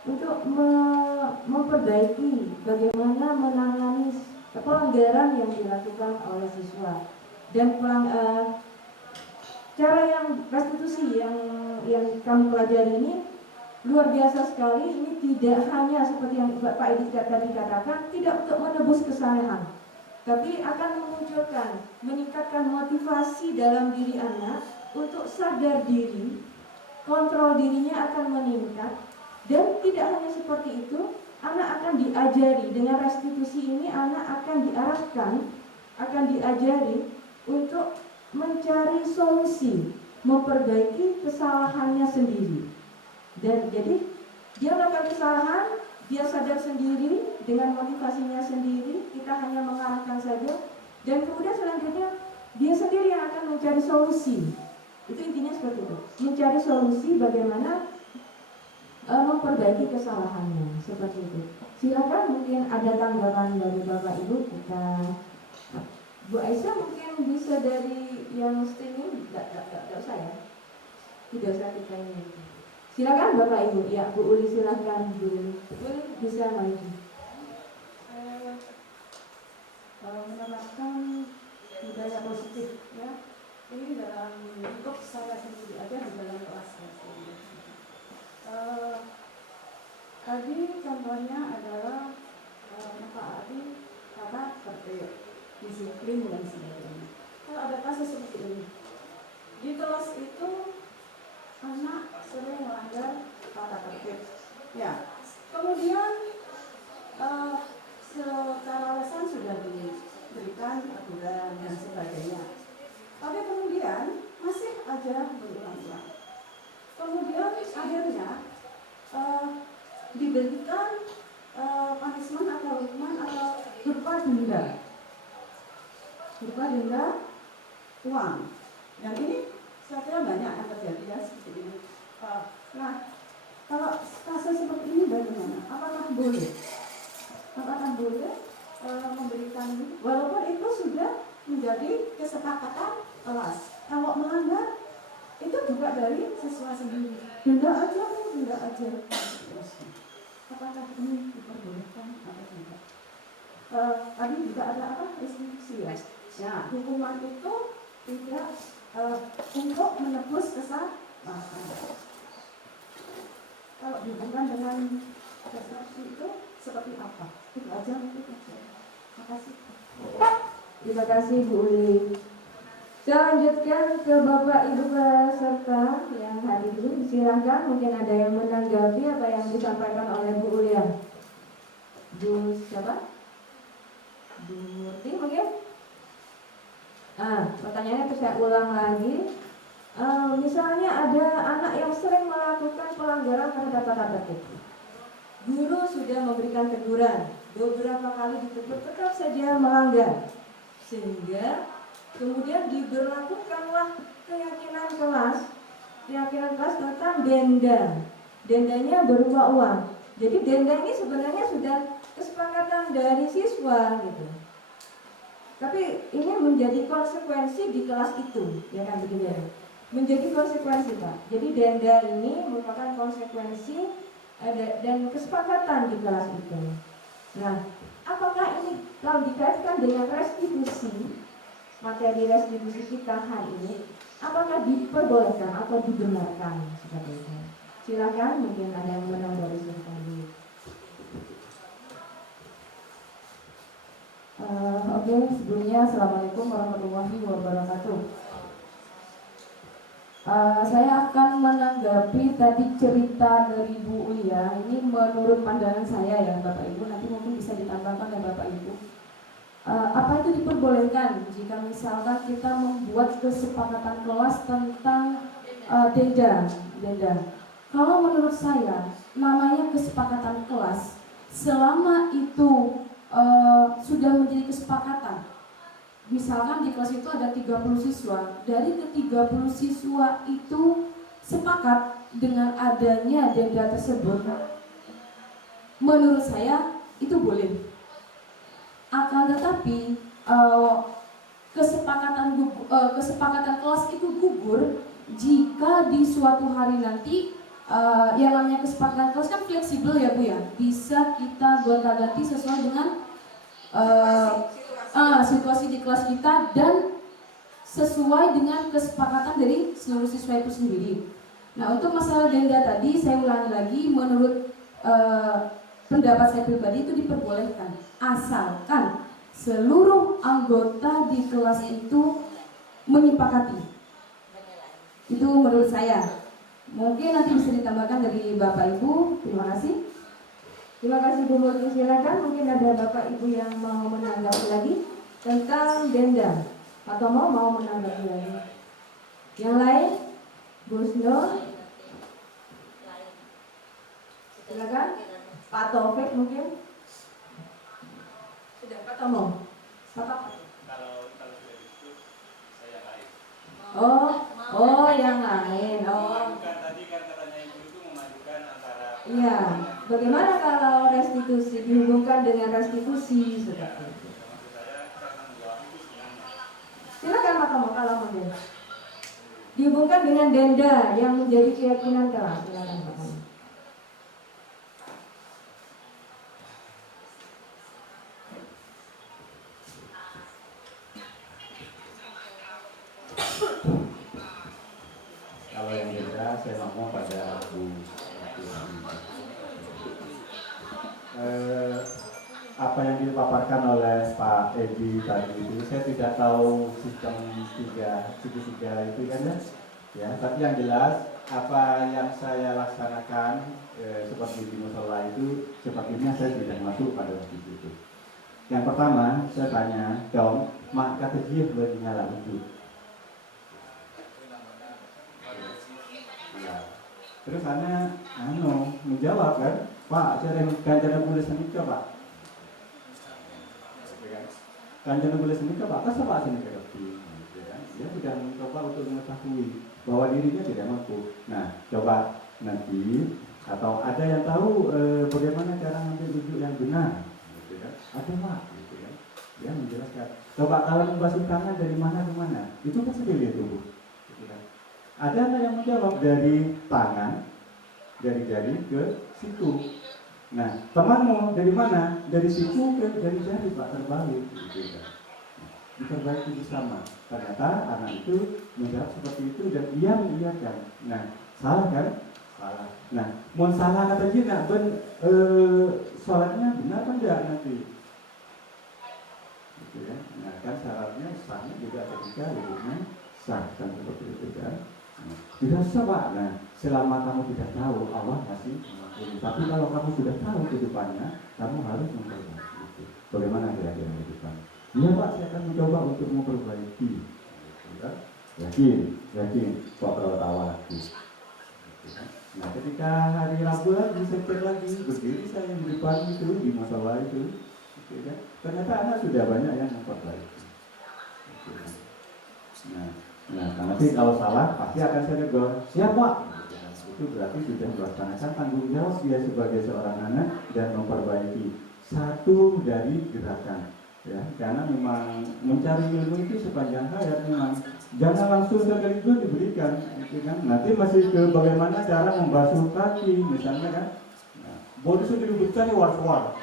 untuk memperbaiki bagaimana menangani pelanggaran yang dilakukan oleh siswa. Dan cara yang restitusi yang kami pelajari ini luar biasa sekali. Ini tidak hanya seperti yang Pak Edi tadi katakan, tidak untuk menebus kesalahan, tapi akan memunculkan, meningkatkan motivasi dalam diri anak untuk sadar diri, kontrol dirinya akan meningkat. Dan tidak hanya seperti itu, anak akan diajari dengan restitusi ini, anak akan diarahkan, akan diajari untuk mencari solusi, memperbaiki kesalahannya sendiri. Dan jadi dia melakukan kesalahan, dia sadar sendiri dengan motivasinya sendiri, kita hanya mengarahkan saja. Dan kemudian selanjutnya dia sendiri yang akan mencari solusi. Itu intinya seperti itu, mencari solusi bagaimana memperbaiki kesalahannya, seperti itu. Silakan, mungkin ada tanggapan dari Bapak Ibu. Kita Bu Aisyah mungkin bisa dari yang streaming, tidak usah ya, tidak usah kita ini. Silakan Bapak Ibu. Ya, Bu Uli silakan. Bu Uli bisa maju. Menerapkan budaya positif, ya. Ini dalam bentuk saya sendiri aja di dalam kelas. Tadi contohnya adalah Pak Adi kata tertib, disiplin dan sebagainya. Kalau ada kasus seperti ini di kelas itu, anak sering melanggar tata tertib, ya. Kemudian secara lesan sudah diberikan aturan dan sebagainya, tapi kemudian masih aja berulang-ulang. Kemudian akhirnya diberikan punishment atau hukuman atau berupa denda uang. Dan ini saya kira banyak yang terjadi ya seperti ini. Nah, kalau kasus seperti ini bagaimana? Apakah boleh memberikan, walaupun itu sudah menjadi kesepakatan kelas, kalau melanggar itu juga dari siswa sendiri, denda aja. Apakah ini diperbolehkan atau tidak? Tadi juga ada apa? Restitusi ya. Ya, hukuman itu tidak untuk menebus kesalahan. Kalau dihubungkan dengan restitusi itu seperti apa? Itu aja mungkin. Terima kasih. Terima kasih Bu Uli. Saya lanjutkan ke Bapak Ibu peserta yang hadir dulu. Silakan, mungkin ada yang menanggapi apa yang disampaikan oleh Bu Ulia. Bu siapa? Bu Murti mungkin? Pertanyaannya saya ulang lagi. Misalnya ada anak yang sering melakukan pelanggaran terhadap tata tertib. Guru sudah memberikan teguran, beberapa kali ditegur, tetap saja melanggar, sehingga kemudian diberlakukanlah keyakinan kelas tentang denda. Dendanya berupa uang. Jadi denda ini sebenarnya sudah kesepakatan dari siswa gitu. Tapi ini menjadi konsekuensi di kelas itu, ya kan begitu ya. Menjadi konsekuensi Pak. Jadi denda ini merupakan konsekuensi dan kesepakatan di kelas itu. Nah, apakah ini kalau dikaitkan dengan restitusi, materi restitusi kita hari ini, apakah diperbolehkan atau dibenarkan seperti itu? Silakan, mungkin ada yang menang dari sini. Oke, sebelumnya Assalamualaikum warahmatullahi wabarakatuh. Saya akan menanggapi tadi cerita dari Bu Ulia. Ini menurut pandangan saya ya Bapak Ibu, nanti mungkin bisa ditambahkan ya Bapak Ibu. Apa itu diperbolehkan jika misalkan kita membuat kesepakatan kelas tentang denda. Kalau menurut saya, namanya kesepakatan kelas, selama itu sudah menjadi kesepakatan. Misalkan di kelas itu ada 30 siswa, dari ke-30 siswa itu sepakat dengan adanya denda tersebut, menurut saya itu boleh. Akan tetapi kesepakatan kelas itu gugur jika di suatu hari nanti yang namanya kesepakatan kelas kan fleksibel ya Bu ya, bisa kita gonta-ganti sesuai dengan situasi di kelas kita dan sesuai dengan kesepakatan dari seluruh siswa itu sendiri. Nah, untuk masalah denda tadi saya ulangi lagi, menurut pendapat saya pribadi itu diperbolehkan asalkan seluruh anggota di kelas itu menyepakati. Itu menurut saya. Mungkin nanti bisa ditambahkan dari Bapak Ibu. Terima kasih. Terima kasih Bu Murti, silakan. Mungkin ada Bapak Ibu yang mau menanggapi lagi tentang denda atau mau menanggapi lagi. Yang lain, Bu Sno, silakan. Pak Taufik mungkin. Sudah Pak Tomo. Bapak. Kalau sudah itu saya lain. Oh yang lain. Tadi kan katanya ibu itu memajukan antara. Iya. Bagaimana kalau restitusi dihubungkan dengan restitusi seperti itu? Silakan Pak Tomo kalau mau dihubungkan dengan denda yang menjadi keyakinan kelas. Silakan Pak Tomo. Kalau yang beda saya ngomong pada Bu. Apa yang dipaparkan oleh Pak Edi tadi itu saya tidak tahu sistem segitiga itu kan ya, tapi yang jelas apa yang saya laksanakan seperti di musola itu sepertinya saya tidak masuk pada waktu itu. Yang pertama saya tanya dong, mak kata dia boleh nyala itu. Ya. Terus ana menjawab kan, Pak cara tulisan itu Pak. Kanjeng boleh seni Pak, masa Pak seni kerti, dia tidak mencoba untuk mengetahui bahwa dirinya tidak mampu. Nah, coba nanti atau ada yang tahu bagaimana cara mengambil rujuk yang benar, gitu kan? Ada Pak, gitu kan? Dia menjelaskan. Coba kalau membasuh tangan dari mana ke mana, itu kan sekali tubuh, gitu kan? Ada yang menjawab dari tangan, dari jari ke siku. Nah, temanmu dari mana? Dari siku ke dari jari Pak, terbalik. Gitu. Diperbaiki bersama. Ternyata anak itu menjawab seperti itu dan dia mengiyakan. Nah, salah kan? Salah. Nah, mau salah kata dia nak sholatnya benar kan tidak nanti? Gitu ya. Nah, kan syaratnya sahnya juga ketika hidupnya sah kan seperti itu kan. Tidak usah Pak. Nah, selama kamu tidak tahu Allah masih mengampuni. Tapi kalau kamu sudah tahu kehidupannya, kamu harus memperbaiki itu. Bagaimana kira-kira kehidupan? Iya Pak, saya akan mencoba untuk memperbaiki. Yakin. Kok tawa lagi. Nah, ketika hari Rabu lagi, saya cek lagi, berdiri saya di depan itu di masalah itu. Ternyata anak sudah banyak yang memperbaiki. Nah, nanti kalau salah pasti akan saya tegur. Siapa? itu berarti sudah melaksanakan tanggung jawab dia sebagai seorang anak dan memperbaiki satu dari gerakan. Ya, karena memang mencari ilmu itu sepanjang hayat memang jangan langsung sekaligus diberikan, gitu kan? Nanti masih ke bagaimana cara membasuh kaki, misalnya kan? Nah, bonus itu diberikan war-war,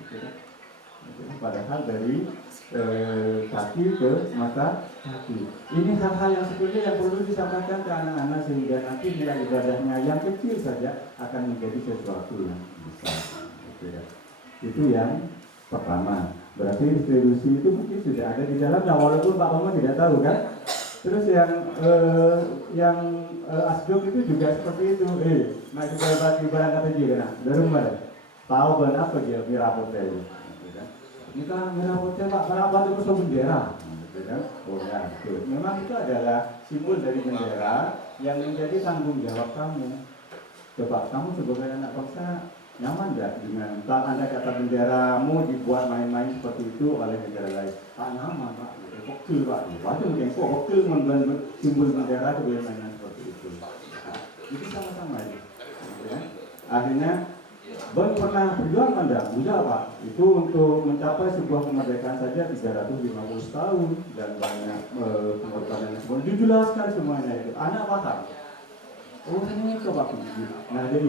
gitu kan? Padahal dari kaki ke mata kaki. Ini hal-hal yang sebetulnya yang perlu disampaikan ke anak-anak sehingga nanti nilai ibadahnya yang kecil saja akan menjadi sesuatu yang besar. Gitu ya. Itu yang pertama. Berarti distribusi itu mungkin sudah ada di dalamnya walaupun Pak Mama tidak tahu kan. Terus yang asdok itu juga seperti itu. Naik ke barang kata juga, dari mana? Tahu benar apa dia merah putih. Kita merah putih Pak, kenapa itu musuh bendera? Oh ya, betul. Memang itu adalah simbol dari bendera yang menjadi tanggung jawab kamu. Coba kamu sebagai anak bangsa nyaman nggak dengan Anda kata benderamu dibuat main-main seperti itu oleh negara lain? Tak nyaman Pak, bekil Pak. Waktu mungkin kok bekil membuat simbol bendera sebagai mainan seperti itu. Itu sama-sama aja. Ya. Akhirnya Bang pernah berjuang Anda, udah Pak. Itu untuk mencapai sebuah kemerdekaan saja 350 tahun dan banyak pengorbanan semua dijelaskan semuanya itu. Anak paham. Oh ini coba begitu. Nah jadi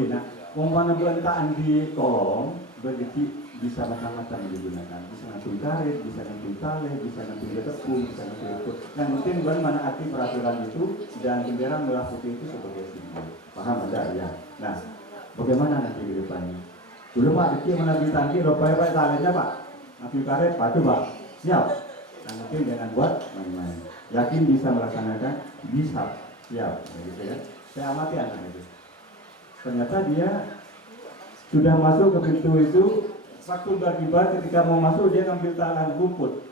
umpama belantaan di kolong begitu bisa macam-macam digunakan. Bisa nanti karet, bisa nanti tali, bisa nanti tepung, bisa nanti itu. Yang penting bagaimana arti peraturan itu dan bendera merah putih itu sebagai simbol. Paham ada ya? Nah, bagaimana nanti ke depannya? Dulu Pak Diki menanti tangki, lopai talinya Pak. Nanti karet, padu Pak. Siap. Nah, mungkin jangan buat main-main. Yakin bisa melaksanakan? Bisa. Siap. Gitu ya. Saya amati anak itu. Ternyata dia sudah masuk ke pintu itu, waktu bagi-bagi ketika mau masuk dia ngambil tangan rumput,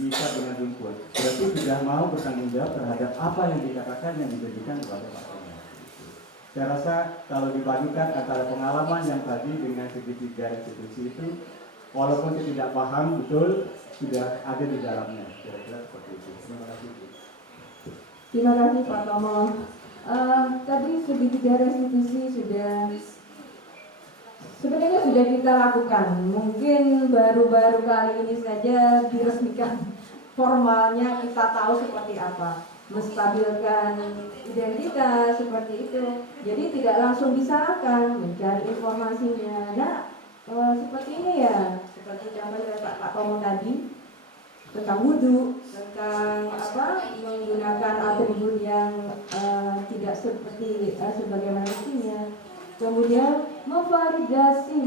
bisa dengan rumput. Berarti sudah mau bertanggung jawab terhadap apa yang dikatakan yang diberikan kepada Pak Tengah. Saya rasa kalau dibandingkan antara pengalaman yang tadi dengan segitiga institusi itu, walaupun saya tidak paham betul, sudah ada di dalamnya. Kira-kira seperti itu. Terima kasih. Terima kasih Pak Tomo. Tadi segitiga restitusi sebenarnya sudah kita lakukan. Mungkin baru-baru kali ini saja diresmikan formalnya, kita tahu seperti apa, menstabilkan identitas seperti itu. Jadi tidak langsung disalahkan, mencari informasinya. Nah, seperti ini ya, seperti contohnya Pak Tomo tadi tentang wudhu, tentang menggunakan atribut yang tidak seperti sebagaimana mestinya. Kemudian memvalidasi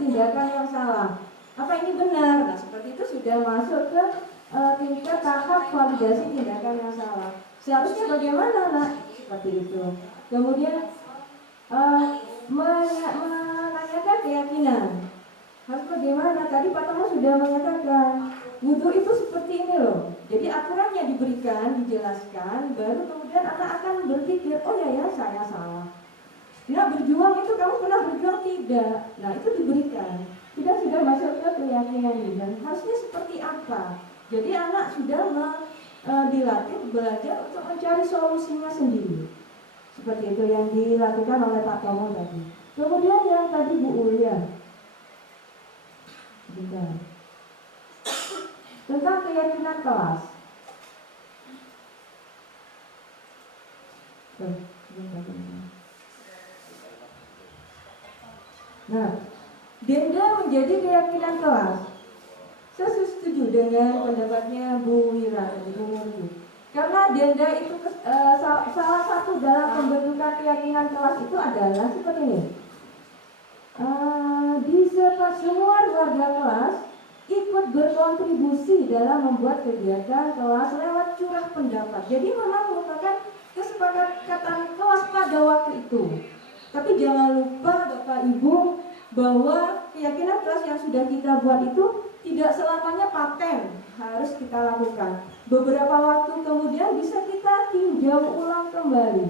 tindakan yang salah. Apa ini benar? Nah, seperti itu sudah masuk ke tingkat tahap validasi tindakan yang salah. Seharusnya bagaimana, Nak? Seperti itu. Kemudian menanyakan keyakinan. Harus bagaimana? Tadi Pak Tomo sudah mengatakan wudhu itu seperti ini loh. Jadi aturannya diberikan, dijelaskan, baru kemudian anak akan berpikir, oh ya saya salah. Nah berjuang itu kamu pernah berjuang tidak? Nah itu diberikan. Sudah masuk ke keyakinan ini dan harusnya seperti apa? Jadi anak sudah dilatih belajar untuk mencari solusinya sendiri. Seperti itu yang dilakukan oleh Pak Tomo tadi. Kemudian yang tadi Bu Ulia juga tentang keyakinan kelas. Nah, denda menjadi keyakinan kelas. Saya setuju dengan pendapatnya Bu Wira dan Bu Murti. Karena denda itu salah satu dalam pembentukan keyakinan kelas itu adalah seperti ini. Semua warga kelas ikut berkontribusi dalam membuat kegiatan kelas lewat curah pendapat. Jadi memang merupakan kesepakatan kelas pada waktu itu. Tapi jangan lupa Bapak Ibu bahwa keyakinan kelas yang sudah kita buat itu tidak selamanya paten, harus kita lakukan. Beberapa waktu kemudian bisa kita tinjau ulang kembali.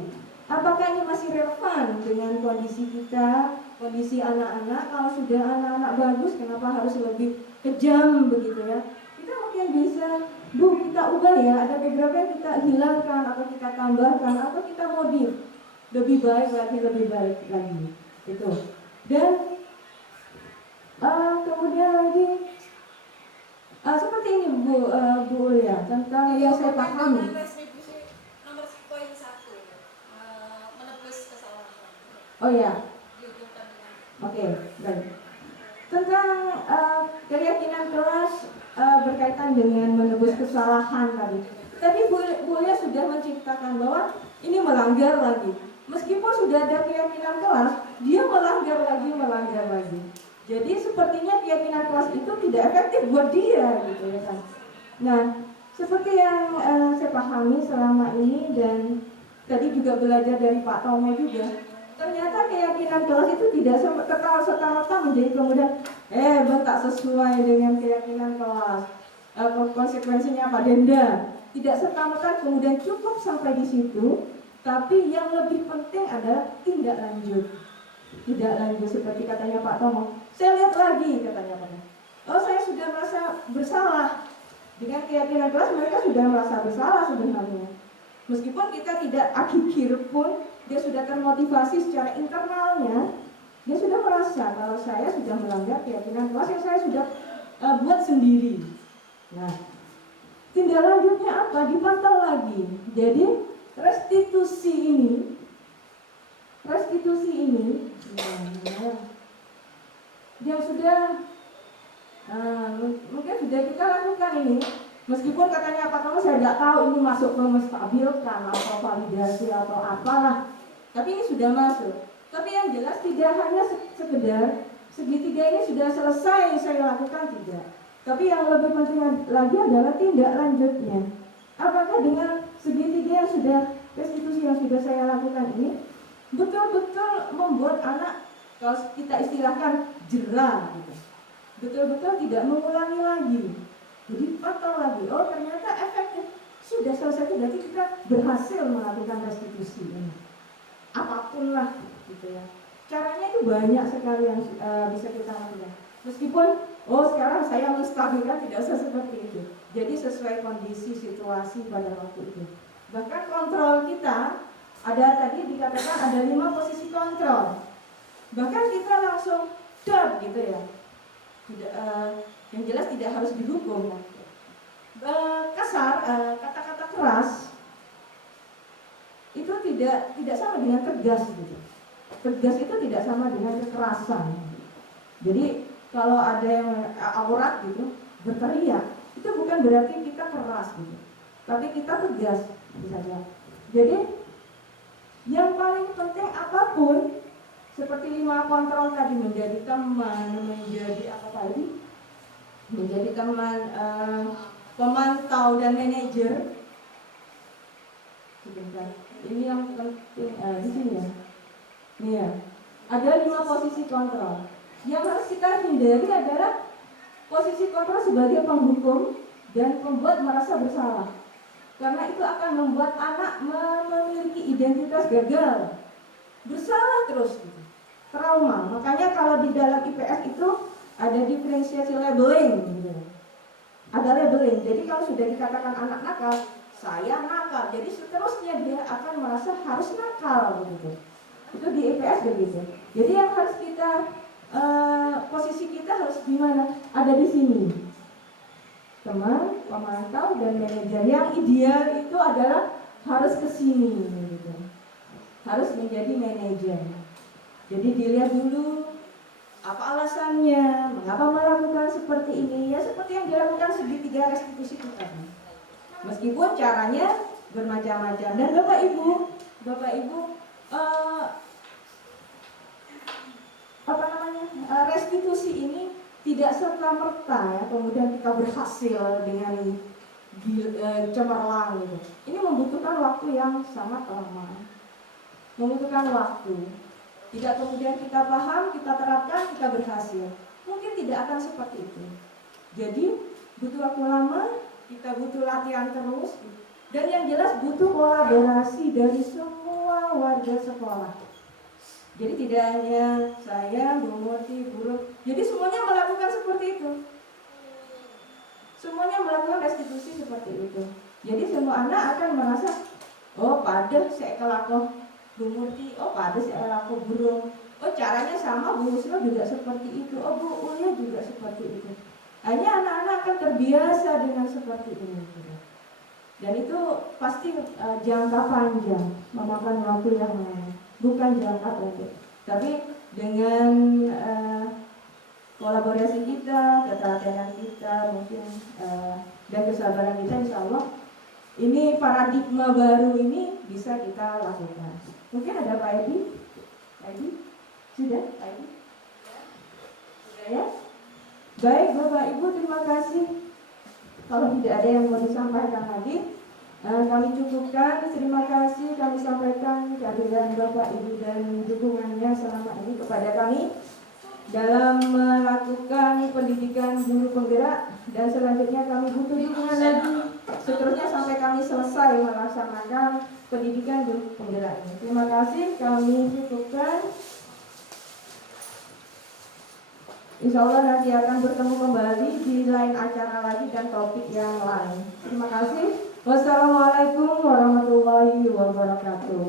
Apakah ini masih relevan dengan kondisi kita, kondisi anak-anak? Kalau sudah anak-anak bagus, kenapa harus lebih kejam begitu ya? Kita mungkin bisa, Bu kita ubah ya, ada beberapa yang kita hilangkan atau kita tambahkan atau kita modif. lebih baik lagi itu. Dan kemudian lagi seperti ini Bu Ulia, tentang yang saya pahami. Nomor poin 1, menebus kesalahan. Oh ya, Dihubungkan dengan oke, baik. Tentang keyakinan kelas berkaitan dengan menebus kesalahan tadi. Tadi Bu Ulia sudah menciptakan bahwa ini melanggar lagi. Meskipun sudah ada keyakinan kelas, dia melanggar lagi. Jadi sepertinya keyakinan kelas itu tidak efektif buat dia, gitu ya kan. Nah, seperti yang saya pahami selama ini dan tadi juga belajar dari Pak Tomo juga, ternyata keyakinan kelas itu tidak serta-merta menjadi kemudian tak sesuai dengan keyakinan kelas. Konsekuensinya apa, denda. Tidak serta-merta kemudian cukup sampai di situ, tapi yang lebih penting adalah tindak lanjut. Tidak lanjut seperti katanya Pak Tomo. Saya lihat lagi katanya Pak Tomo. Oh, saya sudah merasa bersalah. Dengan keyakinan kelas mereka sudah merasa bersalah sebenarnya. Meskipun kita tidak akhir pun, dia sudah termotivasi secara internalnya. Dia sudah merasa kalau saya sudah melanggar keyakinan kelas yang saya sudah buat sendiri. Nah, tindak lanjutnya apa? Dipantau lagi. Jadi restitusi ini yang sudah mungkin sudah kita lakukan ini, meskipun katanya Pak Tomo saya tidak tahu ini masuk ke menstabilkan atau validasi atau apalah, tapi ini sudah masuk. Tapi yang jelas tidak hanya sekedar segitiga ini sudah selesai saya lakukan, tidak. Tapi yang lebih penting lagi adalah tindak lanjutnya. Apakah dengan segitiga yang sudah restitusi yang sudah saya lakukan ini betul-betul membuat anak, kalau kita istilahkan, jerah gitu. Betul-betul tidak mengulangi lagi. Jadi pantau lagi. Oh, ternyata efektif. Sudah selesai itu berarti kita berhasil melakukan restitusi ini. Apapun lah gitu ya. Caranya itu banyak sekali yang bisa kita lakukan. Meskipun sekarang saya menstabilkan, tidak usah seperti itu. Jadi sesuai kondisi situasi pada waktu itu. Bahkan kontrol kita ada, tadi dikatakan ada 5 posisi kontrol. Bahkan kita langsung dot gitu ya. Tidak, yang jelas tidak harus dihukum. Kasar, kata-kata keras itu tidak sama dengan tegas gitu. Tegas itu tidak sama dengan kekerasan. Jadi kalau ada yang aurat gitu berteriak, itu bukan berarti kita keras gitu, tapi kita tegas saja. Jadi yang paling penting apapun, seperti 5 kontrol tadi, menjadi teman, menjadi apa tadi, menjadi teman, pemantau dan manajer. Sebentar, ini yang penting di sini ya. Ini ya, ada 5 posisi kontrol. Yang harus kita hindari adalah posisi kontrol sebagai penghukum dan pembuat merasa bersalah. Karena itu akan membuat anak memiliki identitas gagal, bersalah terus gitu. Trauma. Makanya kalau di dalam IPS itu ada diferensiasi labeling gitu. Ada labeling. Jadi kalau sudah dikatakan anak nakal, saya nakal, jadi seterusnya dia akan merasa harus nakal begitu. Itu di IPS begitu. Jadi yang harus kita posisi kita harus gimana? Ada di sini. Teman, pemantau dan manajer. Yang ideal itu adalah harus ke sini gitu. Harus menjadi manajer. Jadi dilihat dulu apa alasannya, mengapa melakukan seperti ini, ya seperti yang dilakukan segitiga restitusi itu tadi. Meskipun caranya bermacam-macam. Dan Bapak Ibu restitusi ini tidak serta-merta ya kemudian kita berhasil dengan cemerlang gitu. Ini membutuhkan waktu yang sangat lama. Membutuhkan waktu. Tidak kemudian kita paham, kita terapkan, kita berhasil. Mungkin tidak akan seperti itu. Jadi butuh waktu lama, kita butuh latihan terus, dan yang jelas butuh kolaborasi dari semua warga sekolah. Jadi tidak hanya saya, Bu Murti, guru, jadi semuanya melakukan seperti itu. Semuanya melakukan restitusi seperti itu. Jadi semua anak akan merasa, oh padat saya kelakon, Bu Murti, oh pada si aku burung. Oh caranya sama, Bu Husno juga seperti itu. Oh Bu Ulia juga seperti itu. Hanya anak-anak akan terbiasa dengan seperti ini. Dan itu pasti jangka panjang, memakan waktu yang lama, bukan jangka pendek. Tapi dengan kolaborasi kita, ketelatenan kita, mungkin dan kesabaran kita, insya Allah ini paradigma baru ini bisa kita lakukan. Mungkin ada Pak Edi? Sudah, Pak Edi? Sudah ya? Baik Bapak Ibu, terima kasih. Kalau tidak ada yang mau disampaikan lagi, kami cukupkan. Terima kasih kami sampaikan kehadiran Bapak Ibu dan dukungannya selama ini kepada kami dalam melakukan pendidikan guru penggerak, dan selanjutnya kami butuh dukungan lagi seterusnya sampai kami selesai melaksanakan pendidikan guru penggerak ini. Terima kasih, kami cukupkan. Insya Allah nanti akan bertemu kembali di lain acara lagi dan topik yang lain. Terima kasih. Wassalamualaikum warahmatullahi wabarakatuh.